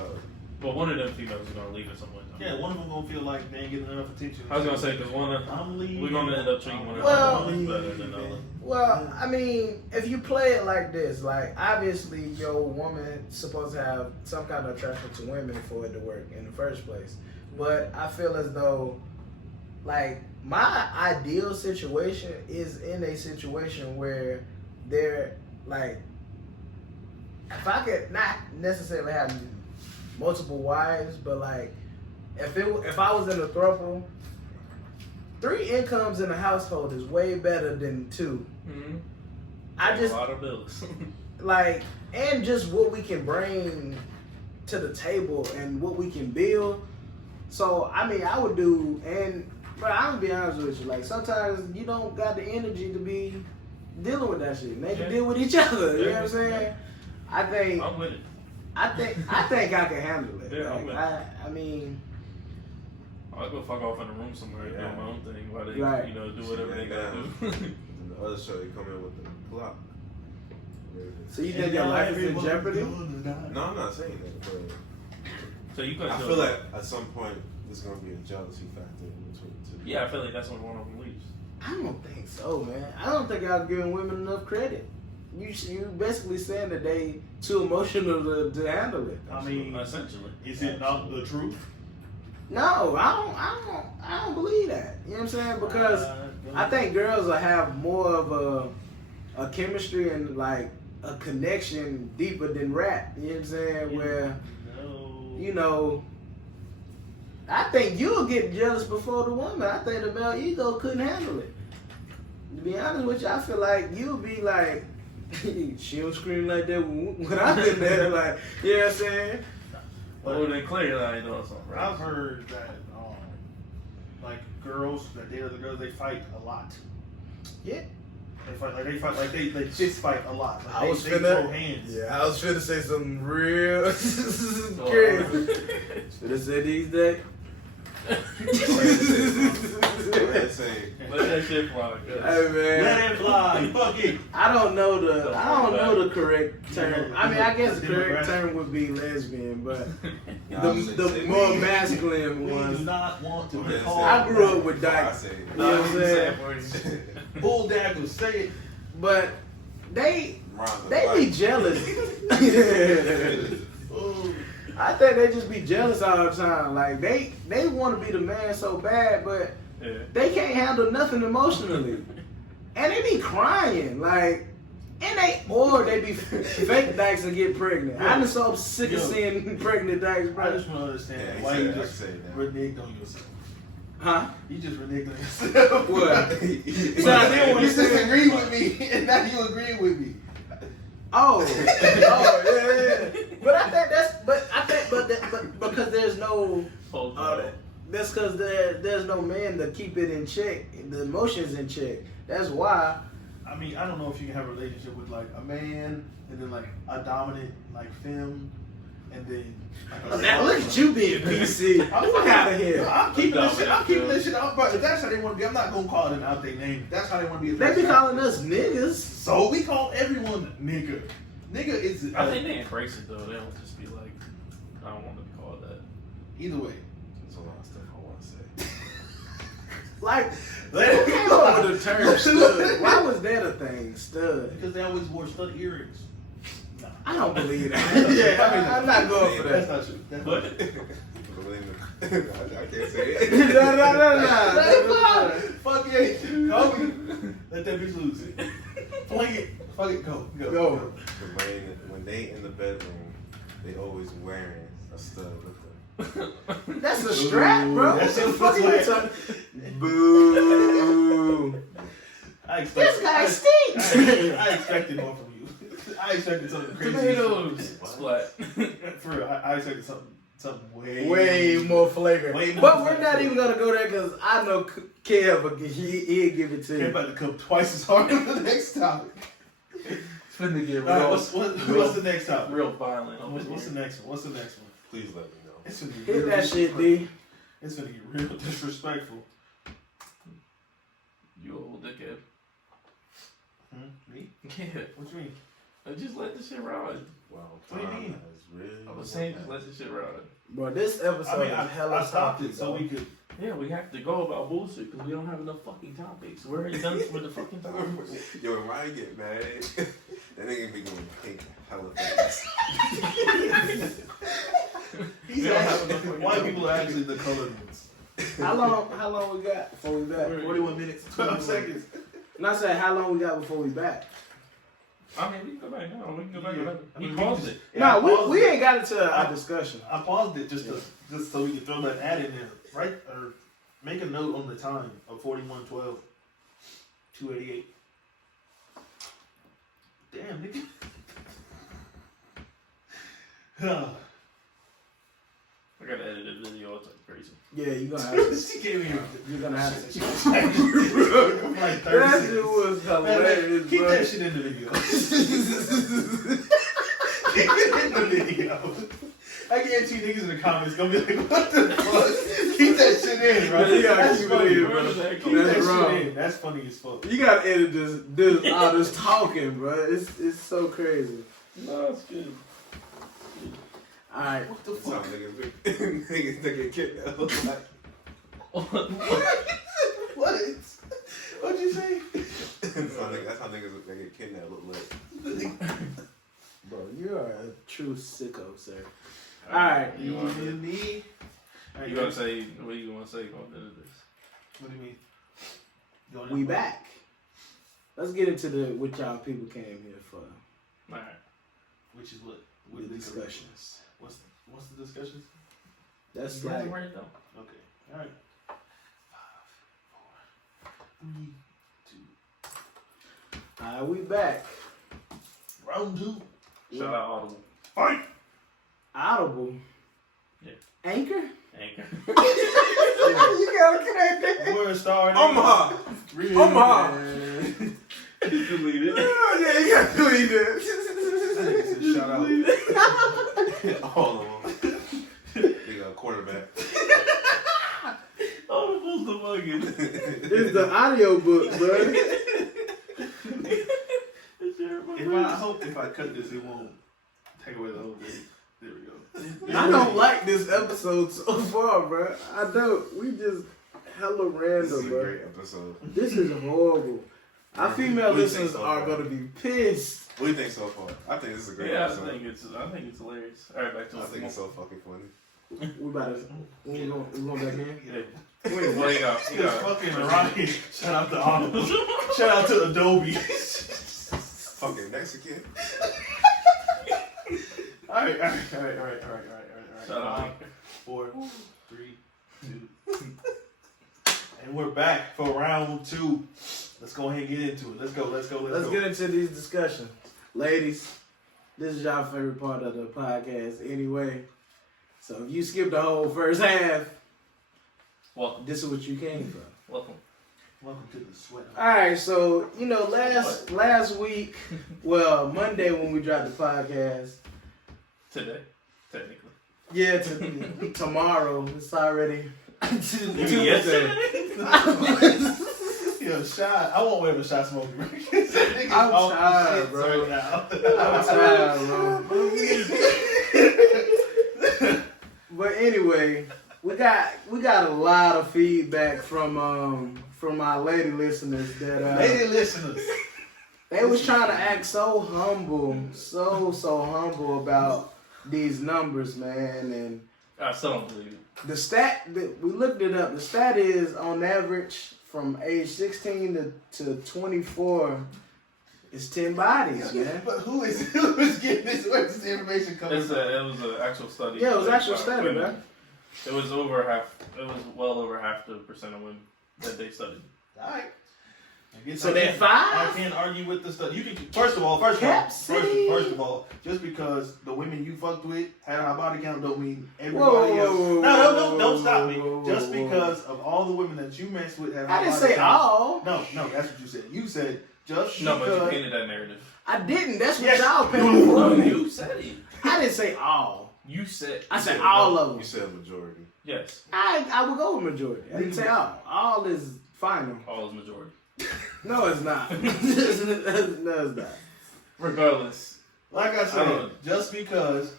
But one of them females is gonna leave at some point. Yeah, one of them gonna feel like they ain't getting enough attention. I was gonna say because I'm leaving. we're gonna end up treating one of Well- them better than the other. Well, I mean, if you play it like this, like obviously your woman supposed to have some kind of attraction to women for it to work in the first place. But I feel as though, like, my ideal situation is in a situation where they're like, if I could not necessarily have multiple wives, but like, if I was in a throuple, 3 incomes in a household is way better than 2. Mm-hmm. I just a lot of bills. like, and just what we can bring to the table and what we can build. So I mean, I would do, and but I'm gonna be honest with you, like sometimes you don't got the energy to be dealing with that shit. They can deal with each other. You know what I'm saying? I think I'm with it. I think I can handle it. Yeah, I'm with it. I mean, I'll go fuck off in a room somewhere and do Yeah. my own thing while they, Right. do whatever they gotta do. And the other show, they come in with the Glock. so you think your life is in jeopardy? No, I'm not saying that, but So you could I do feel it. like at some point there's gonna be a jealousy factor in between the two. Yeah, I feel like that's when one of them leaves. I don't think so, man. I don't think I've given women enough credit. You basically saying that they too emotional to handle it. I mean, Essentially. is it not the truth? No, I don't believe that. You know what I'm saying? Because I think girls will have more of a chemistry and like a connection deeper than rap. You know what I'm saying? Where you know, I think you'll get jealous before the woman. I think the male ego couldn't handle it. To be honest with you, I feel like you'll be like, she don't scream like that when I'm in there. Like, you know what I'm saying? Well, then clearly I ain't doing something right. I've heard that, like girls that date other girls, they fight a lot. Yeah. They fist fight a lot. Like, I was they finna throw hands. Yeah, I was finna say something real Well, crazy. Should have said these days. Let's say, Let that shit fly. Cause Hey man, Let it fly. Fuck it. I don't know the correct term. I mean, I guess the correct term would be lesbian, but the more masculine We do ones. not want to be I called. grew up with I dykes. say, You know what I'm saying? Bull daggers. Say it. But they Rhonda, be like- jealous. Ooh. I think they just be jealous all the time. Like they want to be the man so bad, but yeah. they can't handle nothing emotionally, and they be crying like, and they be fake dykes and get pregnant. I'm just so sick of seeing pregnant dykes, I bro. just want to understand Yeah, he why said you it, I just said that. reneged on yourself. Huh? You just reneged on yourself. What? So I didn't want to disagree with me, and now you agree with me. Oh, yeah. But I think but because there's no. That's because there's no man to keep it in check, the emotions in check. That's why. I mean, I don't know if you can have a relationship with like a man and then like a dominant like femme, and then. Now look at you being PC. Fuck out of here. I'm keeping this shit. I'm keeping this shit up, but if that's how they want to be, I'm not gonna call them out their name. If that's how they want to be. They be calling us niggas. So we call everyone nigga. Nigga is. I think they embrace it though. They don't just be like, I don't want to be called that. Either way. There's a lot of stuff I want to say. Like, who came up with the term stud? Why was that a thing, stud? Because they always wore stud earrings. Nah. I don't believe that. Yeah, I mean, I'm not going for That's that. not true. That's What? not true. I can't say it. No. Fuck yeah. Kobe. Let that bitch loose. Fling it. Fuck it. Go. Go. When they in the bedroom, they always wearing a stud with them. That's a strap, bro. That What shit the fuck are you looks talking? Boo. This guy stinks. I expected more from you. I expected something crazy. Tomatoes. Splat. For real, I expected something Way more flagrant. Way more But we're not flagrant. even gonna go there because I know Kev, but he'll give it to They're you. about to come twice as hard on the next topic. It's finna get All right, real, what's the next topic? real violent. What's the next one? What's the next one? Please let me know. It's gonna get Hit real that shit, D. It's gonna get real disrespectful. You old dickhead. Me? Yeah. What you mean? Just let the shit ride. Wow. What do you mean? I was saying just let the shit ride. Bro, this episode is hella I stopped topic, it so though. we could. Yeah, we have to go about bullshit because we don't have enough fucking topics. We're already done with the fucking topics. Yo, when Ryan get mad, that nigga be going pink hella fast. He's We don't have actually, enough fucking white topics. people are actually the colored ones. How long we got before we back? 41 minutes, 12 seconds. Not saying how long we got before we back. I mean, we can go back now. We can go back Yeah. whenever. I mean, He we paused just- it. Yeah, I No, paused we it. ain't got into our discussion. I paused it just so we could throw that ad in there, right? Or make a note on the time of 41:12, 2:88. Damn, nigga. I gotta edit the video. It's like crazy. Yeah, you gonna have to. She gave me. You're gonna have to. Like 30 That seconds. shit was hilarious, Keep bro. that shit in the video. Keep it in the video. I guarantee niggas in the comments gonna be like, what the fuck? Keep that shit in, bro. Yeah, you gotta That's keep it funny, in, bro. bro. Keep That's that wrong. shit in. That's funny as fuck. You gotta edit this all this talking, bro. It's so crazy. No, it's good. All right. What the That's how fuck? niggas get kidnapped. Like, What? What'd you say? that's how niggas that get kidnapped look like. Bro, you are a true sicko, sir. Alright. You want to? Me? You gonna say what you gonna say about the end of this? What do you mean? You wanna- We back. Let's get into what y'all people came here for. Alright. Which is what? The discussions. What's the discussions? That's You like guys write it down. Okay. All right. 5, 4, 3, 2. alright, we back. Round 2. Shout out Audible. Fight! Audible. Yeah. Anchor? Anchor. You gotta connect that. We're starting. Omaha! Omaha! Delete it. Oh, yeah, you gotta delete that. Shout out. All of them. They got a quarterback. Audible's the fucking. It's the audio book, bro. I hope if I cut this, it won't take away the whole thing. There we go. I don't like this episode so far, bro. I don't. We just hella This is random, a bro. great episode. This is horrible. Our female What do you listeners think so are far? gonna be pissed. What do you think so far? I think this is a great Yeah, I episode. think it's hilarious. All right, back to I it. think it's so fucking funny. We about to. We going back in. Yeah. Wait, What you got? You It's got fucking Ryan. Shout out to Audible. Shout out to Adobe. Fucking Mexican. Alright. Shout out. 5, 4, 3, 2. And we're back for round 2. Let's go ahead and get into it. Let's go. Let's get into these discussions. Ladies, this is y'all favorite part of the podcast anyway. So if you skip the whole first half, Welcome. this is what you came for. Welcome. Welcome to the sweat. Alright, so you know last week, well, Monday when we dropped the podcast, Today. Technically. Yeah, tomorrow. It's already Tuesday. Yesterday? Yo, shot. I won't wait for shot smoking. I'm tired, bro. Right now. I'm tired, bro. But anyway, we got a lot of feedback from our lady listeners that Lady listeners. they was trying to act so humble, so humble about these numbers, man. And I still don't believe it. the stat that we looked it up. The stat is on average from age 16 to 24 is 10 bodies, man. But who is getting this? Where's this information coming from? It was an actual study. Yeah, it was an actual by study, women. man. It was over half. It was well over half the percent of women that they studied. All right. So they're 5? I can't argue with the stuff. You can first of all, first of all, just because the women you fucked with had a high body count don't mean everybody else. Don't stop me. Just because of all the women that you messed with had a high I didn't body say count. all. No, that's what you said. You said just No, but you because. painted that narrative. I didn't. That's what Yes. y'all paid for. You said it. I didn't say all. You said. I said all of them. You said majority. Yes. I would go with majority. I didn't say all. All is final. All is majority. No, it's not. No, it's not. Regardless. Like I I said, don't- just because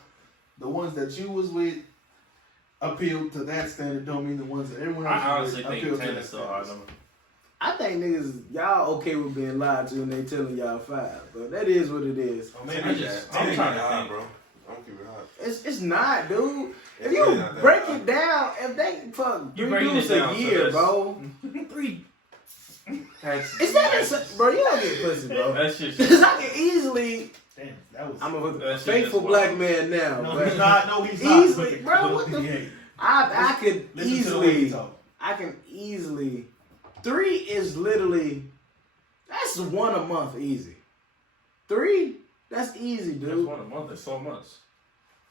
the ones that you was with appealed to that standard don't mean the ones that everyone else I was honestly with think appealed 10 to that is still a high standard. number. I think niggas, y'all okay with being lied to and they telling y'all 5. But that is what it is. Or I maybe just- I'm I'm trying to high, think. bro. I'm keeping it high. It's not, dude. If It's you really not that break high. it down, if they fuck You 3 breaking dudes it a down, so year, that's- bro. 3. Is that bro? You don't get pussy, bro. That shit. Because I can easily. Damn, that was. I'm a That shit faithful is black wild. man now. No, but he's not. No, he's not. Easily, bro. What the? He ain't. I could Listen to the way he easily. talk. I can easily. 3 is literally. That's 1 a month, easy. 3, that's easy, That's dude. 1 a month. That's so much.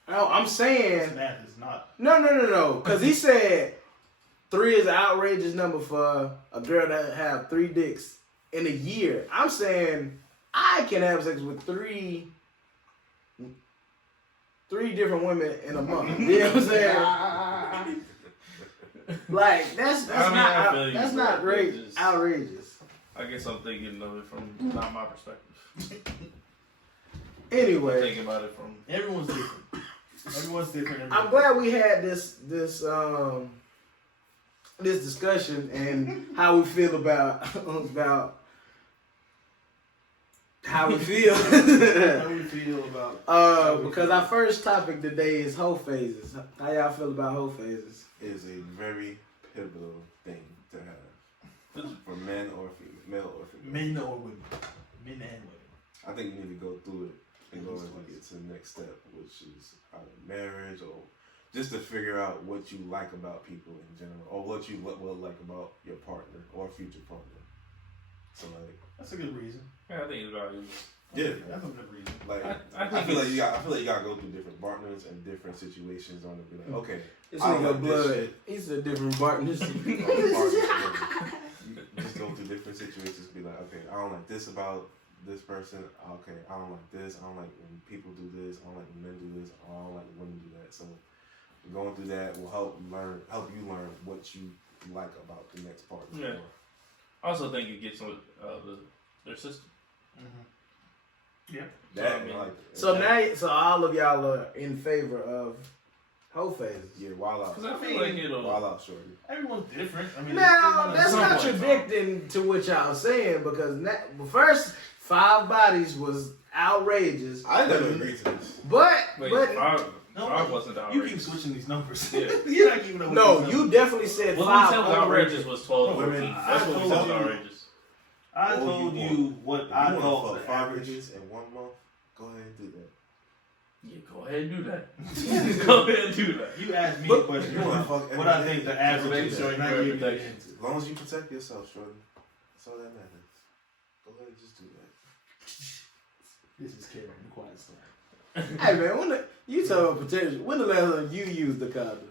No, I'm This saying. math is not. No. Because he said 3 is an outrageous number for a girl that have 3 dicks in a year. I'm saying I can have sex with 3 different women in a month. You know what I'm saying? Like that's I mean, not I feel you, that's bro. not great, It's just- outrageous. I guess I'm thinking of it from not my perspective. I'm Anyway, thinking about it from. Everyone's different. Everyone's different. I'm glad we had this discussion and how we feel about how we feel. How you feel about? Because our first topic today is hoe phases. How y'all feel about hoe phases? Is a very pivotal thing to have for men or female, male or female. Men or women. Men and women. I think you need to go through it and go and get to the next step, which is either marriage or just to figure out what you like about people in general, or what you will like about your partner or future partner. So like, That's a good reason. Yeah, I think it's valuable. yeah, That's a good reason. like I I think feel like it's- I feel like you gotta go through different partners and different situations on it. Be like, okay, This I don't nigga like this blood. shit. He's a different partners. you just go through different situations. Be like, okay, I don't like this about this person. Okay, I don't like this. I don't like when people do this. I don't like when men do this. I don't like when women do that. So going through that will help you learn what you like about the next partner. Yeah. I also think it gets with their system. Yeah. That I mean, I like. So all of y'all are in favor of hoe phases. Yeah, wild out. Because I feel like it'll. Wild out, shorty. Everyone's different. I mean, Now that's some point, contradicting to what y'all saying because the first 5 bodies was outrageous. I never agreed to this. But Wait, but five wasn't the You keep outrageous. switching these numbers. Yeah. You're not keeping up with no, these you numbers. definitely said What 5 we said was outrageous was 12 No, 14. I That's what we told said was you. outrageous. I Oh, told you you want- what If I you thought want to the fuck 5 average. bitches in 1 month, go ahead and do that. Yeah, go ahead and do that. Go ahead and do that. You asked me But- a question You wanna about fuck what I every think day. the average Make is. sure and I you give you the protect- answer. As long as you protect yourself, shorty, that's all that matters. Go ahead and just do that. This is Karen, the quiet side. Hey man, you talking about potential? When the last time you used the condom?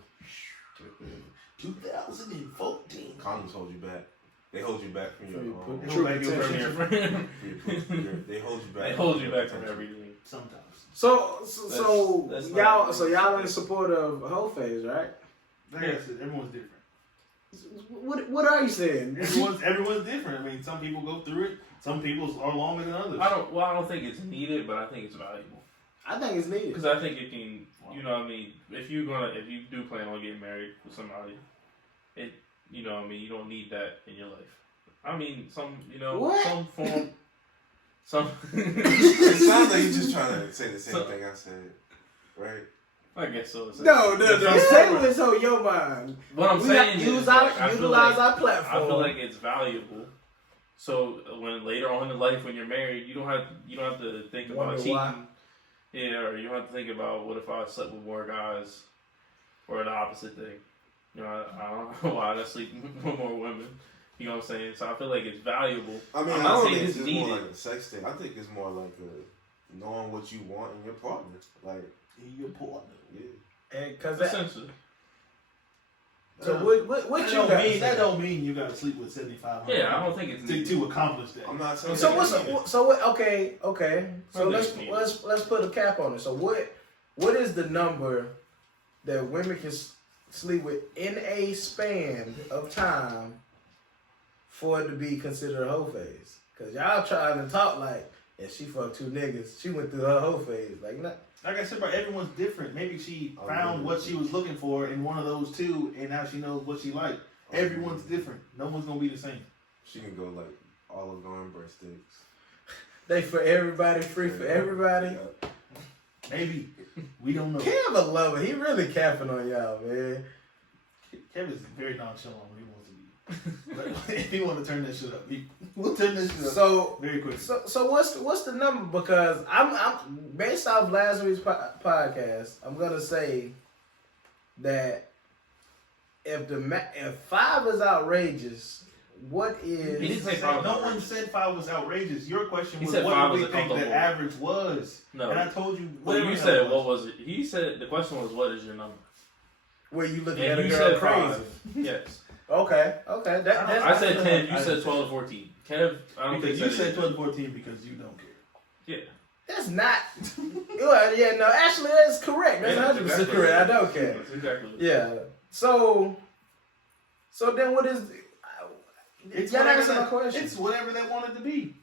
2014. Condoms hold you back. They hold you back from your From your They True hold back your potential. friendship. they hold you back. They hold you back from everything. Sometimes. So That's y'all not- y'all in support of whole phase, right? Like I said, everyone's different. What are you saying? Everyone's different. I mean, some people go through it. Some people are longer than others. I don't think it's needed, but I think it's valuable. I think it's needed. Because I think it can, you know what I mean, if you do plan on getting married with somebody, you know what I mean, you don't need that in your life. I mean, some What? some It sounds like you're just trying to say the same thing I said, right? I guess so. No. Say what's on your mind. What I'm We saying use is, our like, I feel utilize like- our platform. I feel like it's valuable. So when later on in life, when you're married, you don't have to think about Wonder cheating. why. Yeah, or you don't have to think about what if I slept with more guys, or the opposite thing. You know, I don't know why I sleep with more women. You know what I'm saying? So I feel like it's valuable. I mean, I'm I not don't saying think it's it's needed. more like a sex thing. I think it's more like a knowing what you want in your partner. Like, Your partner. yeah. And cause Essentially. so what That you don't got? mean that don't mean you gotta sleep with 7,500. Yeah, I don't think it's to, needed. to accomplish that. I'm not telling So you. what's it's so what? Okay. So I think let's put a cap on it. So what is the number that women can sleep with in a span of time for it to be considered a whole phase? Cause y'all trying to talk like, yeah, she fucked 2 niggas. She went through her whole phase. Like, nah. Like I said, bro, everyone's different. Maybe she Oh, found really? what she was looking for in one of those two, and now she knows what she liked. Everyone's different. No one's gonna be the same. She can go like Olive Garden breadsticks. They for everybody, free for everybody. Yeah. Maybe we don't know. Kev a lover. He really capping on y'all, man. Kevin's very nonchalant when he wants to be. But if he want to turn that shit up, we'll turn that shit up So very quick. So what's the number? Because I'm based off last week's podcast, I'm gonna say that if 5 is outrageous, what is? He didn't say No 5 was one outrageous. said 5 was outrageous. Your question He was said what 5 do we was a think the comfortable. average was? No. And I told you. Well, whatever you the said hell it what was it? He said the question was what is your number? Where you looking And at a you girl said crazy? 5. Yes. Okay. That's I said 10. You I- said 12 to 14. Kev, I don't Because think you said 12 to 14 because you don't care. Yeah. That's not. Well, yeah, no. Actually, that's correct. That's Yeah, 100% exactly. correct. I don't care. That's exactly. Yeah. So then what is? It's Y'all whatever answer my that- question. It's whatever they want it to be.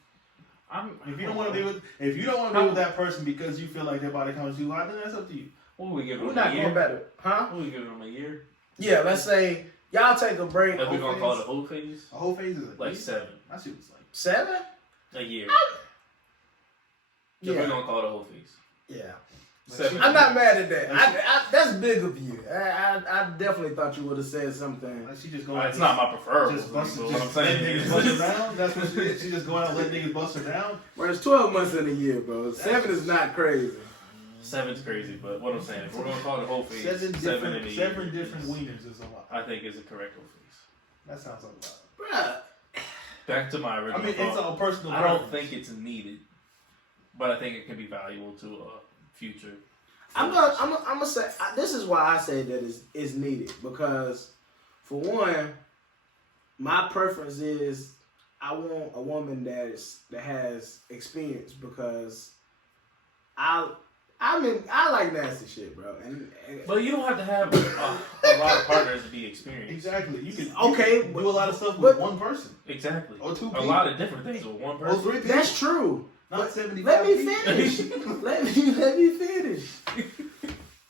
If you don't want to be How- with that person because you feel like their body counts too high, then that's up to you. What are we giving We're them a not year? going better, huh? What are we giving them a year? Yeah. Let's say y'all take a break. If we're whole gonna call it a phase. whole phase, A whole phase is like 7 I see what it's like. 7. a year. If Yeah. we're gonna call it a whole phase, Yeah. 7. I'm not mad at that. That's big of you. I definitely thought you would have said something. Like she just go Well, out. it's not my preferable. Just bust, but just what I'm saying let niggas is, bust her down. That's what she did. She just go out and let niggas bust her down. Bro, it's 12 months in a year, bro. 7 is not crazy. 7's crazy, but what I'm saying, if we're gonna call it a whole phase, Seven in a different year different is- wieners is a lot. I think is a correct whole phase. That sounds like a lot. Bruh. Back to my original I mean, thought. it's all personal. I don't preference. think it's needed, but I think it can be valuable to a future. I'm gonna say this is why I say that is needed, because for one, my preference is I want a woman that has experience, because I like nasty shit, bro. And But you don't have to have a lot of partners to be experienced. Exactly. You can Okay, you can do a lot of stuff but- with one person Exactly. or 2 A people. lot of different things with one or person. 3 people. that's true. Not But 75 let me people. finish. let me finish.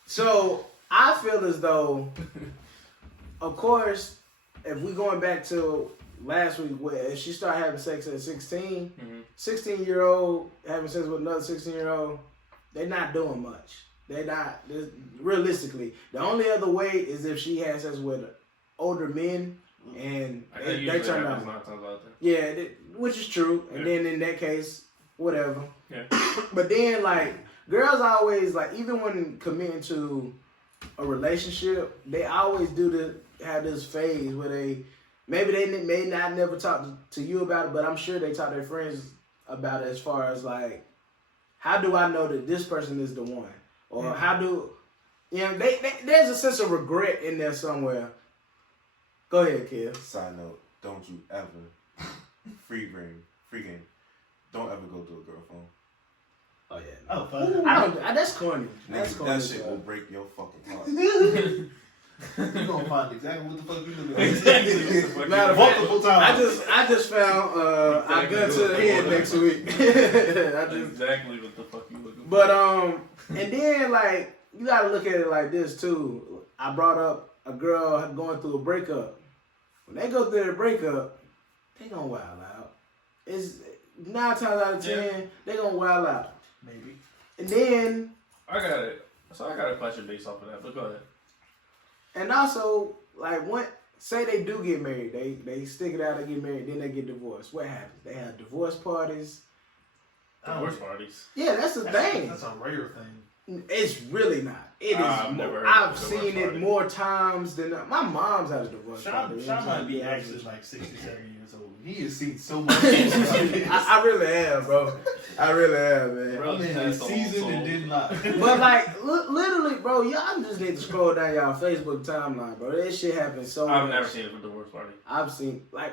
So I feel as though, of course, if we're going back to last week, where if she started having sex at 16, Mhm. 16-year-old having sex with another 16-year-old, they're not doing much. They're not, realistically. The only other way is if she has sex with older men and I think they usually turn happens out. 9 times out of 10. Yeah, which is true. And Yeah. then in that case, whatever. Yeah. But then, like, girls always, like, even when committing to a relationship, they always have this phase where they may not never talk to you about it, but I'm sure they talk to their friends about it, as far as, like, how do I know that this person is the one? Or how do, there's a sense of regret in there somewhere. Go ahead, kid. Side note: don't you ever free game. Don't ever go to a girl phone. Oh yeah. Oh, fuck. That's corny. That's Nigga, corny. that shit bro. will break your fucking heart. You gonna find exactly what the fuck you looking at. Exactly what the fuck Matter of you fact, Multiple times. I just found our gun to the head next week. I That's just, exactly what the fuck you looking for. but and then like you gotta look at it like this too. I brought up a girl going through a breakup. When they go through their breakup, they gonna wild out. It's 9 times out of 10 they gonna wild out. Maybe. And then I got it. So I got a question based off of that, but go ahead. and also like say they do get married, they stick it out, they get married, then they get divorced. What happens? They have divorce parties. Divorce parties. Yeah, that's the thing. That's a rare thing. It's really not. It is. I've never heard I've of a seen divorce it party. more times than my mom's had a divorce Sean party. might be actually like 67 years old. He has seen so much. I really am, bro. I really am, man. Bro, I'm in that's his the season whole and soul. did not. But like, literally, bro, y'all just need to scroll down y'all Facebook timeline, bro. That shit happens so much. I've never seen a divorce party. I've seen like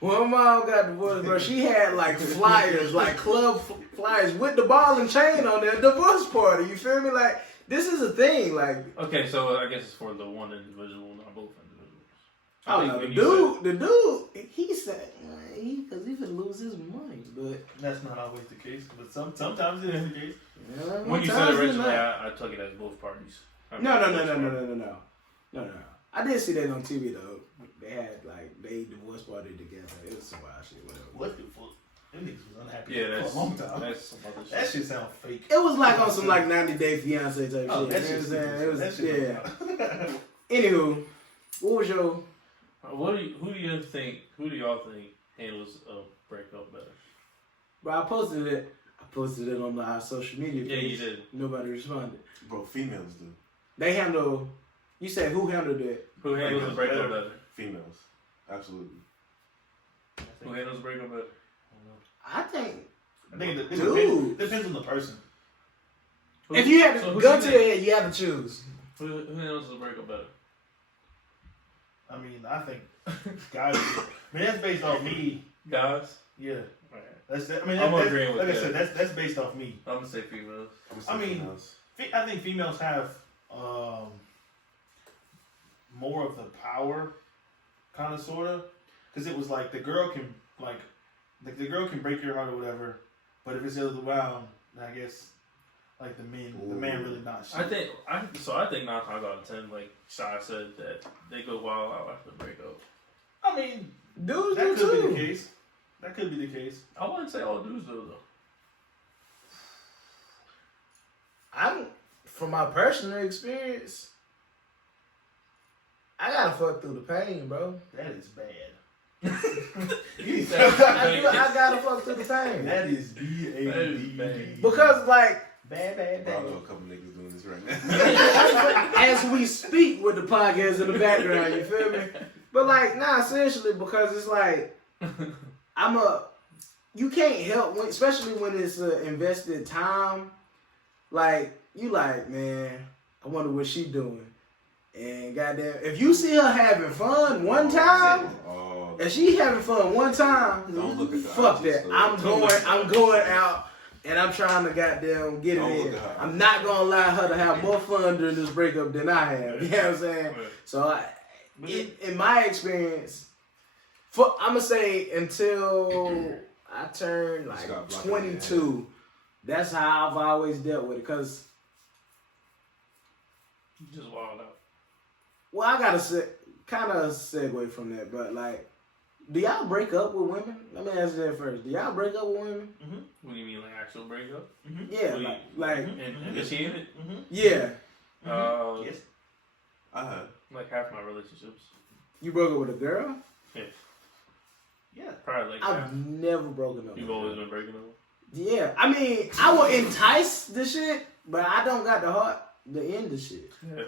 when my mom got divorced, bro. She had like flyers, like club flyers with the ball and chain on there. Divorce party. You feel me? Like this is a thing. Like Okay, so I guess it's for the one individual, not both individuals. I don't know. when The you dude, he said because he could lose his money, but That's not always the case, but sometimes it is the case. yeah, when you said sometimes it it's originally, not. I took it as both parties. No. I did see that on TV though. They had like they divorce party together. It was some wild shit. Whatever. What the fuck? Them niggas was unhappy Yeah, for that's a long time. That's some other shit. That shit sound fake. It was like on some like 90 Day Fiance type Oh, shit. that You know shit what I'm saying? It was that shit yeah. Anywho, what was your? Who do y'all think handles a breakup better? Bro, I posted it on our social media. Yeah, page. you did. Nobody responded. Bro, females do. They handle. You said who handled it? Who handles a breakup better? Females. Absolutely. Who handles a breakup better? I think. I think it Dude. depends on the person. If you had So to who go you to think- the head, you have to choose. Who handles the breakup better? I mean, I think guys. I mean, that's based off me. Guys? Yeah, Alright. that's. I mean, I'm that's, agreeing with like I that. said, that's based off me. I'm gonna say females. I mean, I think females have more of the power, kind of, sort of, because it was like the girl can the girl can break your heart or whatever, but if it's the other way around, then I guess like the man really not shit. I think 9 times out of 10, like Shai said, that they go wild out after the breakup. I mean, Dudes that do could too. be the case. That could be the case. I wouldn't say all dudes do though. From my personal experience, I gotta fuck through the pain, bro. That is bad. I gotta fuck through the pain. That is bad. bad. Because like Bad. Bro, I know a couple niggas doing this right now. as we speak with the podcast in the background, you feel me? But like, nah, seriously, because it's like you can't help when, especially when it's invested time. Like you like, man, I wonder what she doing. And goddamn, if you see her having fun one time, Oh, if she having fun one time, Don't look at the fuck IG that. story. I'm going out. And I'm trying to goddamn get it Don't look in. at her. I'm not gonna allow her to have more fun during this breakup than I have. You know what I'm saying? So, in my experience, I'm gonna say until I turn like Stop blocking 22, that's how I've always dealt with it. Cause, Just wild out. well, I gotta kind of segue from that, but like, do y'all break up with women? Let me ask you that first. Do y'all break up with women? What do you mean, like actual breakup? Yeah, Well, like And is she in it? yeah. Yes. I had. Like half my relationships. You broke up with a girl? Yeah. Probably like half. I've never broken up. You've with a always girl. been breaking up. Yeah, I mean, I will entice the shit, but I don't got the heart to end the shit. Yeah.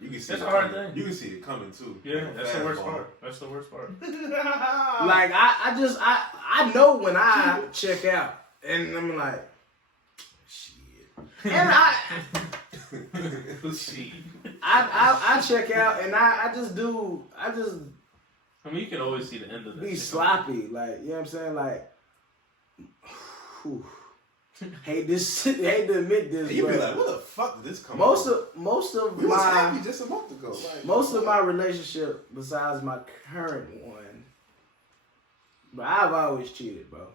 You can see That's it a hard coming. thing. You can see it coming too. Yeah, Like a that's the worst fastball. part. That's the worst part. Like I know when I check out, and I'm like, shit. And She. I check out, and I just I mean, you can always see the end of that. be shit. sloppy, like you know what I'm saying, like. Whew. hate to admit this, You be but like, what the fuck did this come most from? of We was my happy just a month ago. Like, most of my relationship, besides my current one, but I've always cheated, bro.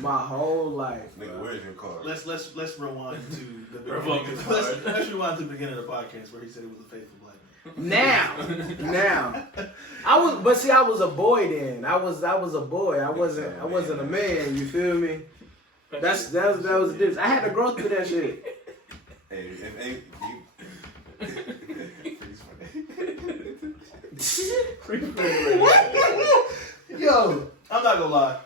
My whole life, Nigga, bro. where's your card? Let's rewind to the Revoke beginning. his Let's rewind to the beginning of the podcast where he said he was a faithful black man. Now, I was a boy then. I was a boy. I wasn't a man. You feel me? That was the difference. I had to grow through that shit. Hey, you. Yo, I'm not gonna lie.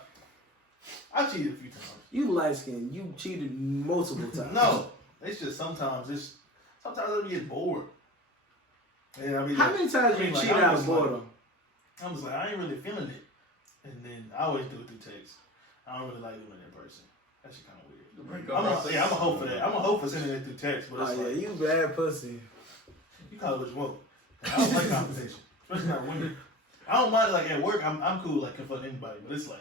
I cheated a few times. You light skinned. You cheated multiple times. No, it's just sometimes I get bored. And I mean, How many times you cheated out of boredom? I'm just like, I ain't really feeling it. And then I always do it through text. I don't really like doing it in person. That shit kind of weird. I'm a hope for that. I'm a hope for sending it through text. But it's Oh yeah, like, you bad pussy. you call it what you want. I don't like conversation, especially not women. I don't mind like at work. I'm cool like confront anybody, but it's like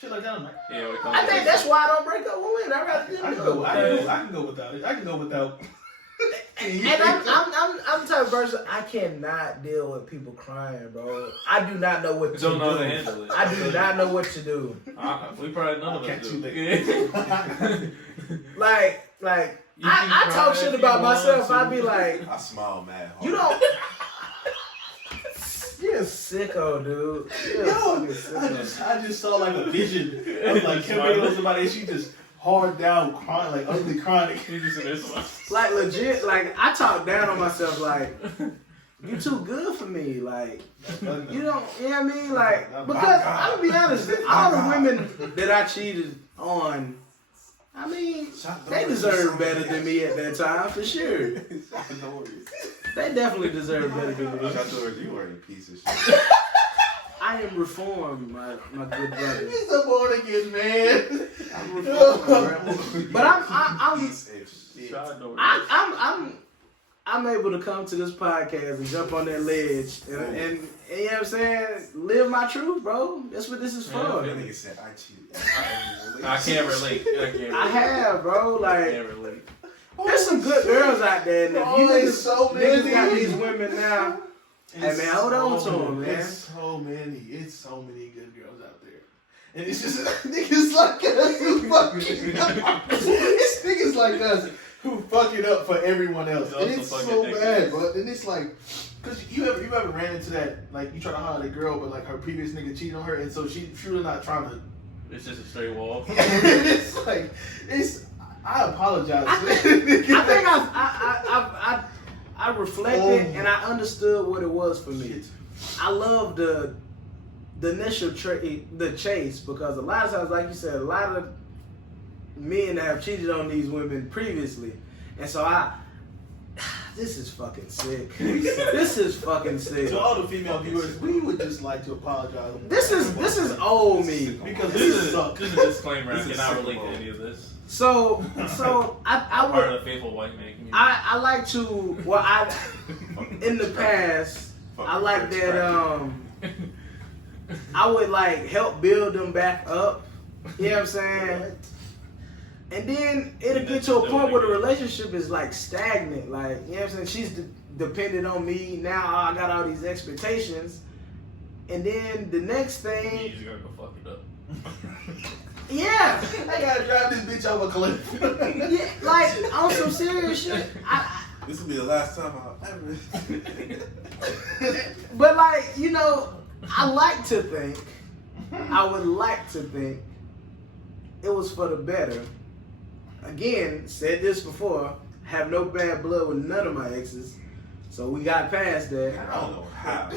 shit like that. I'm like, Yeah, I think that's why I don't break up with women. I rather I can go without it. I can go without. And I'm the type of person I cannot deal with people crying, bro. I do not know what to Don't know how to do. handle it. I do not know what to do. We probably none of us Catch do. you Like You can I cry talk if shit you about want myself. to. I be like, I smile mad hard. you don't. You're a sicko, dude. You're a Yo, fucking sicko. I just saw like a vision of like Kim Bang somebody and she just hard down crying, like ugly crying. You just in this one. Like legit, like I talk down on myself. Like you too good for me. Like you don't. You know what I mean? Like because I'm gonna be honest, all the women that I cheated on, I mean, they deserve better than me at that time for sure. They definitely deserve better than me. You were a piece of shit. I am reformed, my good brother. He's a born again man. I'm reformed, but I'm able to come to this podcast and jump on that ledge and you know what I'm saying, live my truth, bro. That's what this is for. That nigga said I cheated. I can't relate. I have, bro. I Like, can't relate. there's some good girls out there. And if you niggas, so niggas got these women now, hey man, hold on to them, man. It's so many good girls out there. And it's just niggas like us who fucking it's niggas like us who fuck it up for everyone else. And it's so bad, bro. And it's like, cause you ever ran into that, like you try to holler at a girl, but like her previous nigga cheated on her, and so she really not trying to. It's just a straight wall. It's like I apologize. I think I reflected and I understood what it was for me. I love the initial the chase, because a lot of times, like you said, a lot of men have cheated on these women previously, and so this is fucking sick. This is fucking sick. To all the female viewers, we would just like to apologize. This is old me. Because This this is sucks. just a disclaimer. I This is cannot sick, relate to bro. any of this. So I I'm part would of the faithful white man community. I like to in the past I like that I would like help build them back up. You know what I'm saying? And then it'll get to a point where the relationship is like stagnant. Like, you know what I'm saying? She's dependent on me. Now I got all these expectations. And then the next You thing, just gotta go fuck it up. yeah. I gotta drive this bitch off a cliff. Yeah, like on some serious shit. This will be the last time I'll ever. But like, you know, I like to think, I would like to think it was for the better. Again, said this before, have no bad blood with none of my exes. So we got past that. I don't know how.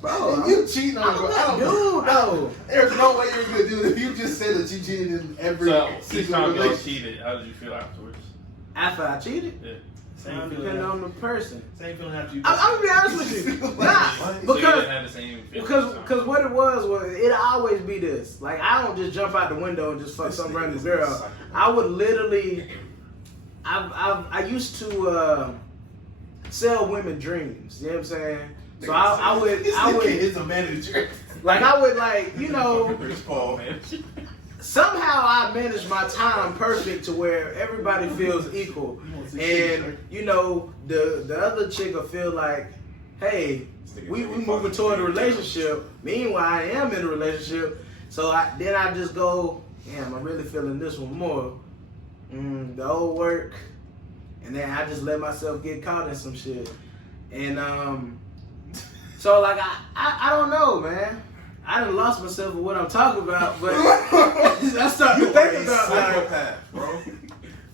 Bro, You cheating on I'm her. a I don't good know. dude though. There's no way you're gonna do it if you just said that you cheated in every So, 6 single times y'all relationship. cheated. How did you feel afterwards? After I cheated, Yeah. Same depending feeling. on the person. Same feeling after you. I'm gonna be honest with you. Nah, So you because didn't have the same feeling. Because what it was it always be this. Like, I don't just jump out the window and just fuck some random girl. I would literally, I used to sell women dreams. You know what I'm saying? So I would is a manager. like, I would like, you know, Chris Paul. Man. somehow I manage my time perfect to where everybody feels equal. And you know, the other chick will feel like, hey, we moving toward a relationship. Meanwhile, I am in a relationship. So then I just go, damn, I'm really feeling this one more. The old work. And then I just let myself get caught in some shit. And so like I don't know, man. I done lost myself with what I'm talking about, but I started to think about like, psychopath, bro.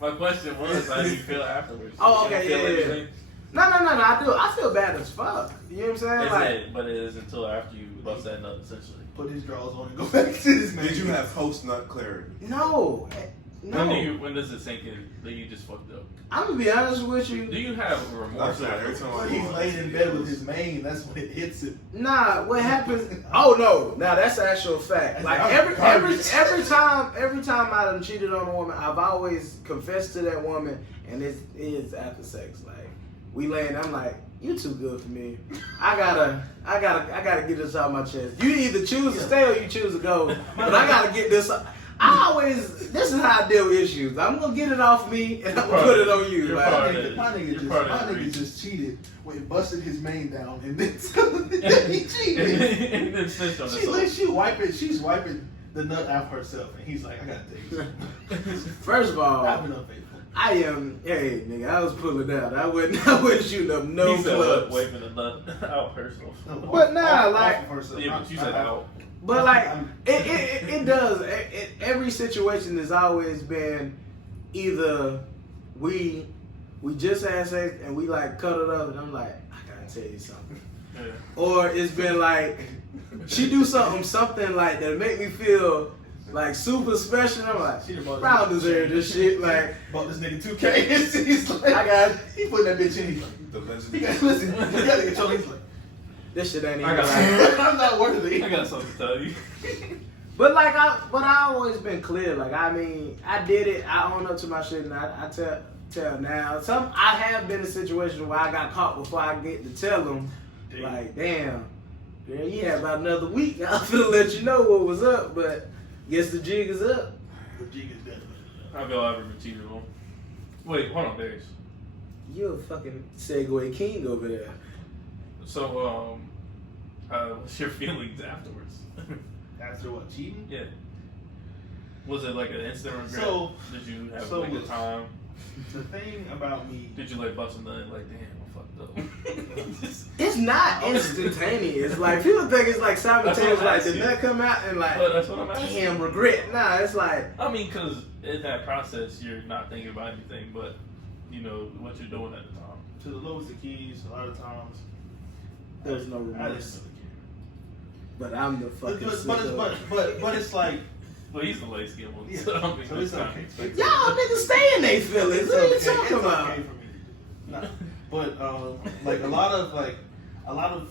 My question was, how do you feel afterwards? Oh, You okay, feel yeah. anything? No, I feel bad as fuck. You know what I'm saying? Is Like, it, but it is until after you bust that nut, essentially. Put his drawers on and go back to this man. Did you have post nut clarity? no. When does it sink in that you just fucked up? I'm gonna be honest with Do you. you have remorse? I'm sorry, every time I When he's laying in bed with his main, that's when it hits him. Nah, what happens? Oh no, nah, that's actual fact. Like every time I done cheated on a woman, I've always confessed to that woman, and it's after sex. Like we laying, I'm like, you too good for me. I gotta get this out my chest. You either choose to stay or you choose to go, but I gotta get this. This is how I deal with issues. I'm gonna get it off me and I'm gonna put it on you. You're Like, part of it. My You're part of the nigga reason. just cheated when he busted his main down and then he cheated. And then snitched on She's wiping the nut out herself, and he's like, I gotta take this. first of all, I've been unfaithful. I am. Hey, nigga, I was pulling out. I wouldn't shoot up no He said, clubs. waving the nut out herself. But nah, like- off of herself. Yeah, but you said out. But like it does. Every situation has always been either we just had sex and we like cut it up and I'm like, I gotta tell you something, Yeah. or it's been like she do something like that make me feel like super special. And I'm like, She the mother- I don't deserve this shit. Like Bought this nigga 2K. He's like, I got he put that bitch in. He's like, The legend. he got, listen, you gotta control. He's like, this shit ain't I even got right. I'm not worthy. I got something to tell you. But like I always been clear. Like I mean, I did it. I own up to my shit, and I tell now. I have been in situations where I got caught before I get to tell them. Like, damn, girl, you had about another week. I feel let you know what was up, but guess the jig is up. The jig is dead. Have y'all ever been cheated on? Wait, hold on, Darius. You're a fucking Segway king over there. So, what's your feelings afterwards? After what, cheating? Yeah. Was it like an instant regret? So- Did you have so like a look. time? The thing about me, Did you like bust a nut like, damn, I fucked up? It's not instantaneous. Like people think it's like simultaneous. That's what I'm Like the asking. nut come out and like, But that's what I'm asking. damn, regret. Nah, it's like I mean, because in that process, you're not thinking about anything but, you know, what you're doing at the time. to the lowest of keys, a lot of times, there's no I didn't remorse. really care. But I'm the fucking. But it's like, Well, he's the light skinned one, yeah, so I mean, so it's that's okay. fine. Y'all niggas stay in they feelings. It's What are you okay. talking It's about? okay for me. Nah. But like a lot of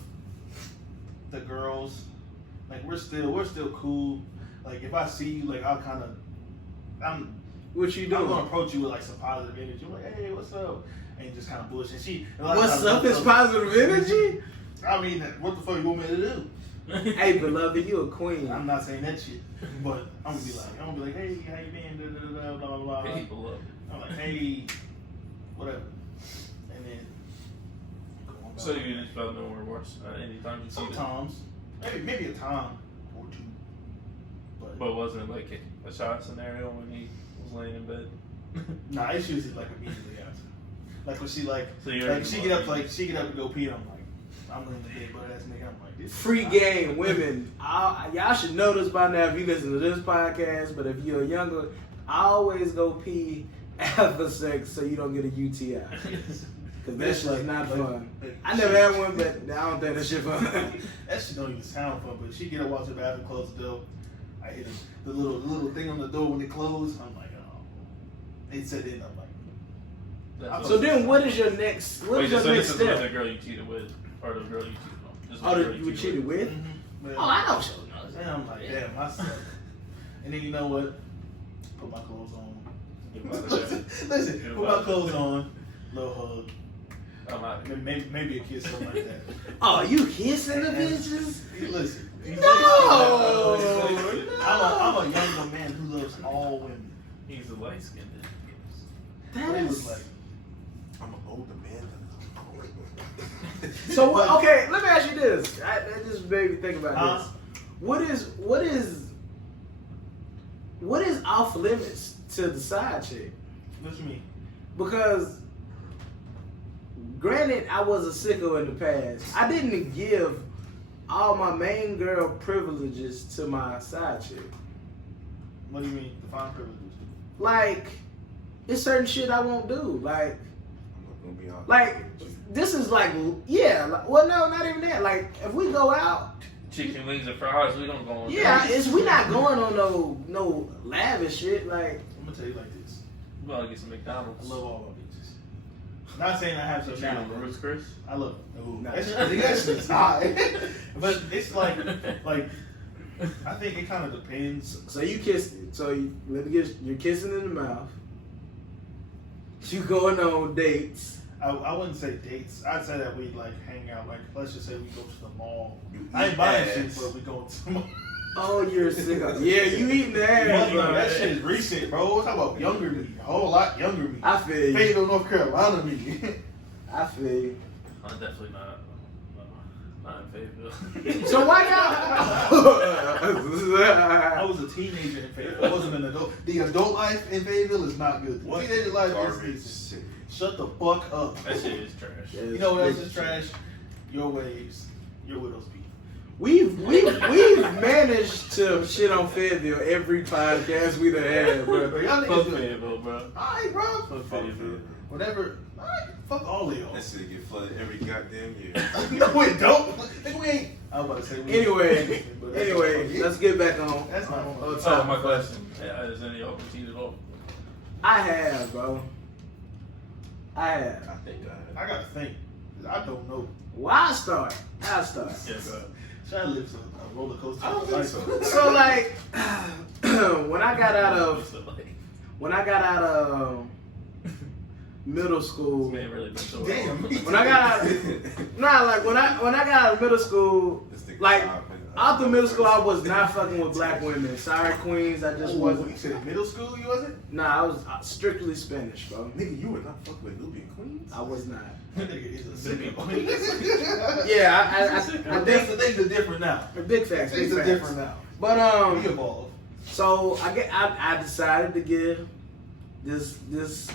the girls, like we're still cool. Like if I see you, like I'm What you gonna doing? approach you with like some positive energy. I'm like, hey, what's up? And just kind of bullshit. A lot of What's times up they'll- is positive energy? I mean, what the fuck you want me to do? Hey, beloved, you a queen. I'm not saying that shit, but I'm gonna be like, hey, how you been? Da, da, da, blah blah blah. Hey, beloved. I'm like, hey, whatever. And then go on So back. you just felt no remorse anytime you cheated? Sometimes, maybe a time or two, but But wasn't it like a shot scenario when he was laying in bed? nah, it's usually like immediately after. Like when she like, So you're like she get up and go pee. I'm like, I'm laying in the bed, butt ass nigga. I'm like, this is Free fine. game, women. Y'all should know this by now if you listen to this podcast. But if you're younger, I always go pee after sex so you don't get a UTI. Cause that shit's not fun. I never had one, but I don't think that shit fun. That shit don't even sound fun, but she get up, walk to the bathroom, close the door. I hit the little thing on the door when it closed. I'm like, oh. They said it. I'm like, That's So then, what is your next? What is Wait, your so next this is with the step? girl you cheated with, or the girl you cheated on? This is Oh, the that girl you were cheated with? mm-hmm. Oh, I know. She'll know. And I'm like, damn, I suck. And then you know what? Put my clothes on. Get out of there. Listen, put my clothes on. Little hug. I'm out of here. Maybe a kiss, something like that. Oh, you kissing the bitches? Listen. No. I'm a younger man who loves all women. He's a light skinned. What That he was is. like. I'm an older man. So okay, let me ask you this. That just made me think about Huh? this. What is off limits to the side chick? What you mean? Because granted, I was a sicko in the past. I didn't give all my main girl privileges to my side chick. What do you mean? Define privileges. Like, it's certain shit I won't do. Like, I'm not gonna be honest. like this is like, yeah. Like, well, no, not even that. Like, if we go out, Chicken wings and fries, we don't go on. yeah, dates. we not going on no lavish shit. Like, I'm gonna tell you like this. We gotta get some I McDonald's. love all my bitches. Not saying I have So some you now. on Ruth's Chris? I love them. Nah. That's just high. But it's like I think it kind of depends. so you kiss. So let me get. You're kissing in the mouth. You going on dates. I wouldn't say dates. I'd say that we like hang out. Like let's just say we go to the mall. You I ain't eat buying ass. shit, but we going to the mall. Oh, you're a sicko. Yeah, you eating the ass, Mother, bro. that shit is recent, bro. We're talking about younger me, a whole lot younger me. I feel you. Fayetteville, North Carolina me. I feel you. I'm definitely not in Fayetteville. So why I y'all? was a teenager in Fayetteville. I wasn't an adult. The adult life in Fayetteville is not good. The teenager life Garbage is decent. city. Shut the fuck up. That shit is trash. You know what else is trash? Your waves, your widow's peak. We've managed to shit on Fayetteville every podcast we done had, bro. Bro, y'all Fuck niggas do it. Fayetteville, bro. Alright, bro. Fuck Fayetteville. Whatever. Alright, fuck all of y'all. That city get flooded every goddamn year. No, it don't. Nigga, we ain't. I was about to say we Anyway, but that's anyway, just- let's get back on. That's not on Oh, topic. my question. Is any of y'all cheated off? I have, bro. I have. I think I I gotta think. 'Cause I don't know. Why start? I'll start. Yeah, bro. Chad lives a roller coaster. I don't think so. So like, when I got out of middle school, This man really been so Damn. when I got out, when I got out of middle school, This nigga like top and- after middle school, I was not fucking with black women. Sorry, queens, I just You wasn't. said middle school, you wasn't? Nah, I was strictly Spanish, bro. Nigga, you were not fucking with Nubian Queens? I was not. That nigga is a Nubian sicko. queen. Yeah, I Well, think things are different now. big facts, big Things are facts. different now. But We evolve. so I decided to give this this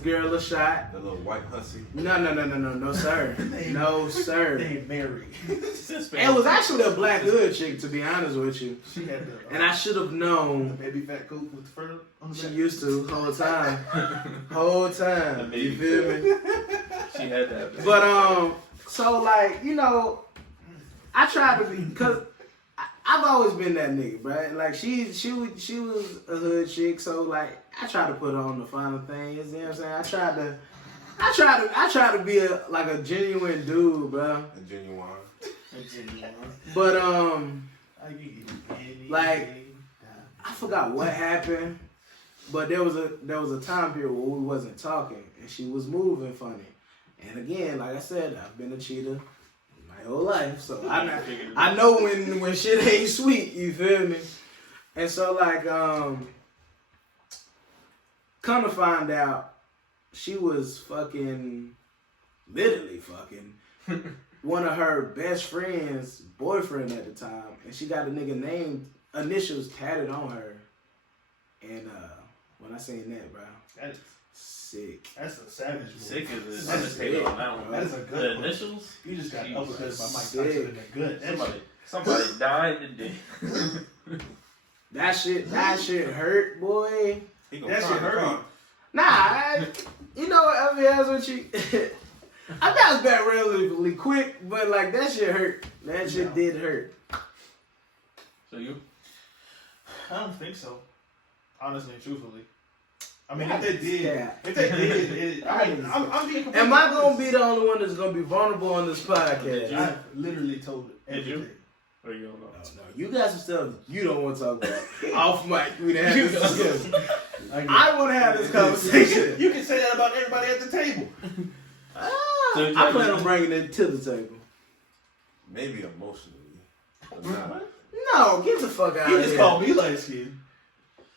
girl a shot. The little white hussy. No, sir. No, sir. They ain't married. It was actually a black hood chick, to be honest with you. She had the And I should have the known. baby fat coat with the fur on the She back. used to whole time. You feel me? She had that. But so like I tried to be, cause I've always been that nigga, right? Like she was a hood chick, so like I tried to put her on the final things. You know what I'm saying? I tried to be a genuine dude, bro. A genuine. But I get it. Like, I forgot what happened, but there was a time period where we wasn't talking, and she was moving funny. And again, like I said, I've been a cheater my whole life, so I know when shit ain't sweet. You feel me? And so like come to find out, she was literally fucking one of her best friend's boyfriend at the time, and she got a nigga named initials tatted on her. And when I seen that, bro, That's sick. a savage move. Sick is That's understated sick, on that one. That is a good The one. initials? You just got She uppercut was by Mike sick. Tyson in the good. Somebody died today. That shit hurt, boy. He gonna That cry shit in the hurt. car. Nah, you know what? I'll be honest with you. I bounced back relatively quick, but like that shit hurt. That shit did hurt. So you? I don't think so. Honestly and truthfully. I mean, Yeah, if they did, yeah. I'm being completely Am I gonna honest. be the only one that's gonna be vulnerable on this podcast? I literally told Did you? everything. Or you don't know? No, you got some stuff you don't want to talk about. Off mic, we done had this discussion. I I want to have this conversation. You can say that about everybody at the table. I plan on bringing it to the table. Maybe emotionally, but not. No, get the fuck out He of just here. called me light skinned.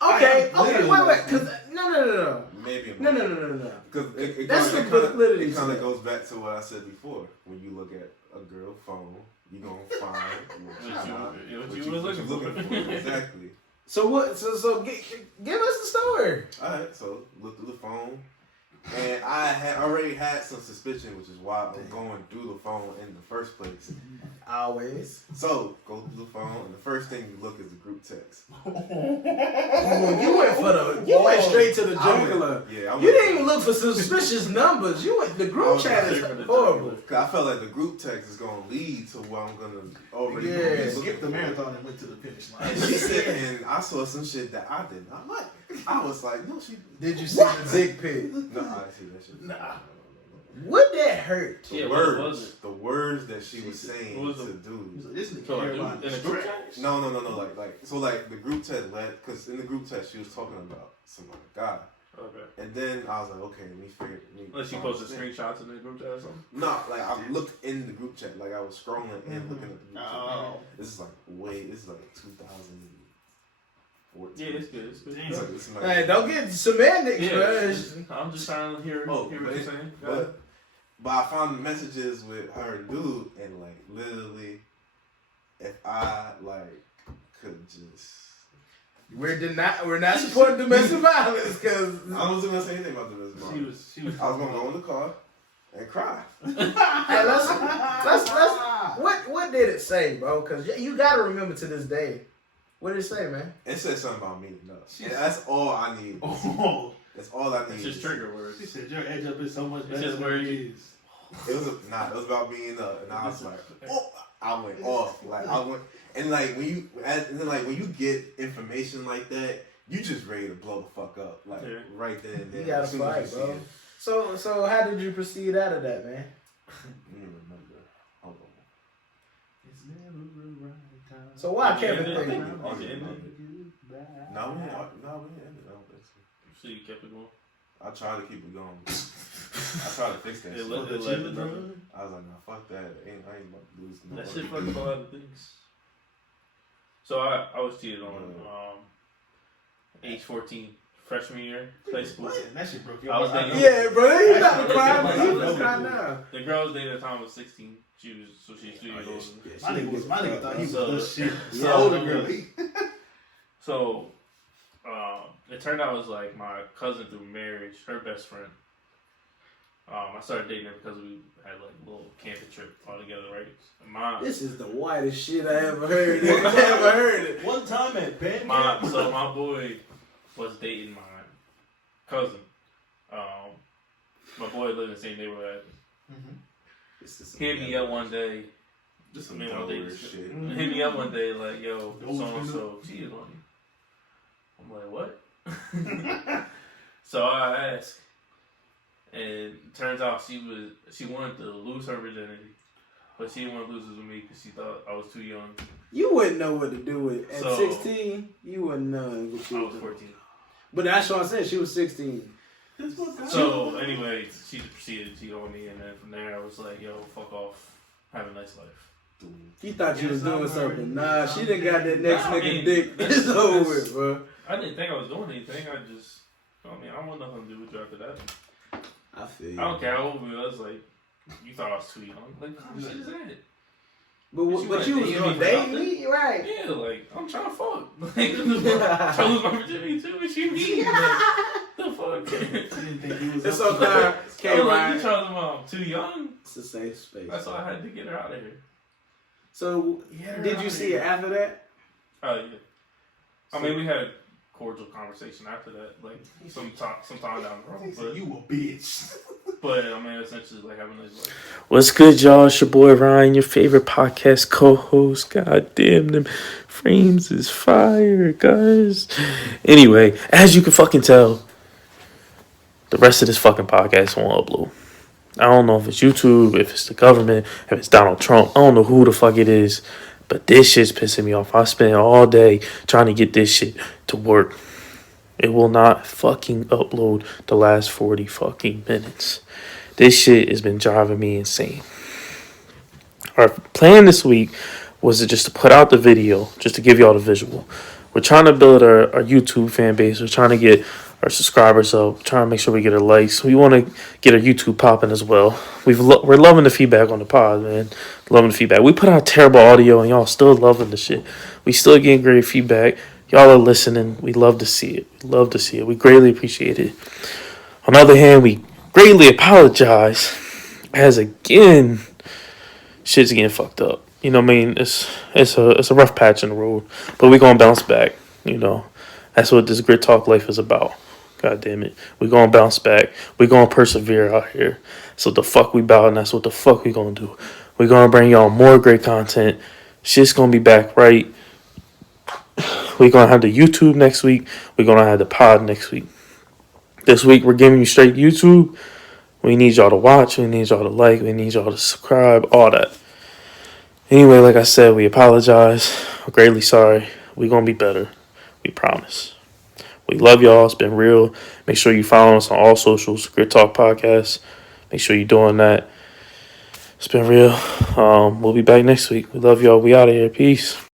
Okay, I am okay, literally wait, cause no. Maybe No. Because it That's kind the validity of to that. goes back to what I said before. When you look at a girl phone, you gonna find What you was looking for. Exactly. So what? So give us the story. All right. So look through the phone, and I had already had some suspicion, which is why I'm going through the phone in the first place. Always. So go through the phone, and the first thing you look is the group text. You went straight to the jugular. Yeah, You didn't even look for suspicious numbers. You went. The group chat is horrible. Cause I felt like the group text is gonna lead to what I'm gonna already Yeah. Skipped the marathon and went to the finish line. And she said, and I saw some shit that I did not like. I was like, no, she. Did you see the dick pic? No, I didn't see that shit. Nah. Would that hurt? The Yeah, words, what was it? the words that she was saying What was to it? dudes. This nigga So, care dude, about in the a group script. chat? No, like the group text led, cause in the group text she was talking about some other guy, Okay. and then I was like, okay, let me figure. Unless you posted screenshots in the group chat or something. No, like I looked in the group chat, like I was scrolling and looking at the group chat. Oh. This is like 2014. Yeah, it's good. It's good. It's like, it's like, Hey, don't get semantics, Yeah, bro. I'm just trying to hear what you're saying. Go ahead. But I found the messages with her and dude, and like literally, if I like could just, We're not supporting domestic violence because I wasn't gonna say anything about the business. She was. I was gonna go in the car and cry. Hey, let's what did it say, bro? Because you gotta remember to this day. What did it say, man? It said something about me. No, and that's all I need. Oh. That's all I need. It's just trigger words. She said your edge up is so much It's better just than where it you- is. It was it was about being up, and I was like, oh, I went off. Like I went, and like when you get information like that, you just ready to blow the fuck up, like Yeah. right then and there. You gotta as soon as fight, you see bro. it. So how did you proceed out of that, man? Let me remember. Hold on. It's never the right time. So why Yeah, Kevin yeah, think? yeah. No, we Yeah. didn't. No, we didn't end it. I don't think so. So you kept it going. I tried to keep it going. I tried to fix that It shit. led to nothing. I was like, nah, fuck that. I ain't about to lose no That money. shit fucked up a lot of things. So I was cheated on age 14, freshman year, high school. That shit broke your I was heart. thinking- Yeah, bro. You about to Yeah, cry. yeah, You yeah. about to cry now. The girl I was dating at the time was 16. She's 2 years older. My nigga thought he was So- the shit. It's Yeah. the older girl. So it turned out it was like my cousin through marriage, her best friend. I started dating her because we had like a little camping trip all together, right? And This is the whitest shit I ever heard. I ever heard it. One time at band. so my boy was dating my cousin. My boy lived in the same neighborhood. This is He hit me up one day. Just some Me and my Delaware dating shit. Hit me up one day like, yo, Those so and so people- cheated on you. I'm like, what? So I asked, and it turns out she wanted to lose her virginity, but she didn't want to lose it with me because she thought I was too young. You wouldn't know what to do with at So- 16. You wouldn't know what I you was would do. 14. But that's what I said. She was 16. So anyway, she proceeded to cheat on me, and then from there I was like, yo, fuck off, have a nice life. You thought you was Yes, I'm doing something. already- Nah, she done got that next Nah, I nigga mean, dick. that's- It's over that's- with, bro. I didn't think I was doing anything. I don't want nothing to do with you after that. I feel you. I don't care how old we was. Like, you thought I was too young. Like, nah, she just said it. But But but you you was ain't gonna dating date me me, right? Yeah, like I'm trying to fuck. Like, I'm just trying to lose my virginity too. What you mean? Like, the fuck? Didn't think he was It's up to okay. that. Okay, I was like, Ryan. you trying to I'm too young? It's a safe space. That's why I had to get her out of here. So, Get her did out you of see here. it after that? Oh yeah. I mean, we had a cordial conversation after that, like sometime down the He road. said, But, you a bitch. but I mean, essentially, like having this like. What's good, y'all? It's your boy Ryan, your favorite podcast co-host. God damn, them frames is fire, guys. Anyway, as you can fucking tell, the rest of this fucking podcast won't upload. I don't know if it's YouTube, if it's the government, if it's Donald Trump. I don't know who the fuck it is, but this shit's pissing me off. I spent all day trying to get this shit to work. It will not fucking upload the last 40 fucking minutes. This shit has been driving me insane. Our plan this week was just to put out the video, just to give y'all the visual. We're trying to build our YouTube fan base. We're trying to get our subscribers up. We're trying to make sure we get our likes. We want to get our YouTube popping as well. We're loving the feedback on the pod, man. Loving the feedback. We put out terrible audio, and y'all still loving the shit. We still getting great feedback. Y'all are listening. We love to see it. We love to see it. We greatly appreciate it. On the other hand, we greatly apologize as again, shit's getting fucked up. You know what I mean? It's a rough patch in the road, but we gonna bounce back. You know, that's what this Grit Talk life is about. God damn it, we gonna bounce back. We gonna persevere out here. So the fuck we about, and that's what the fuck we gonna do. We gonna bring y'all more great content. Shit's gonna be back right. We gonna have the YouTube next week. We gonna have the pod next week. This week we're giving you straight YouTube. We need y'all to watch. We need y'all to like. We need y'all to subscribe. All that. Anyway, like I said, we apologize. We're greatly sorry. We're going to be better. We promise. We love y'all. It's been real. Make sure you follow us on all socials. Grit Talk Podcast. Make sure you're doing that. It's been real. We'll be back next week. We love y'all. We out of here. Peace.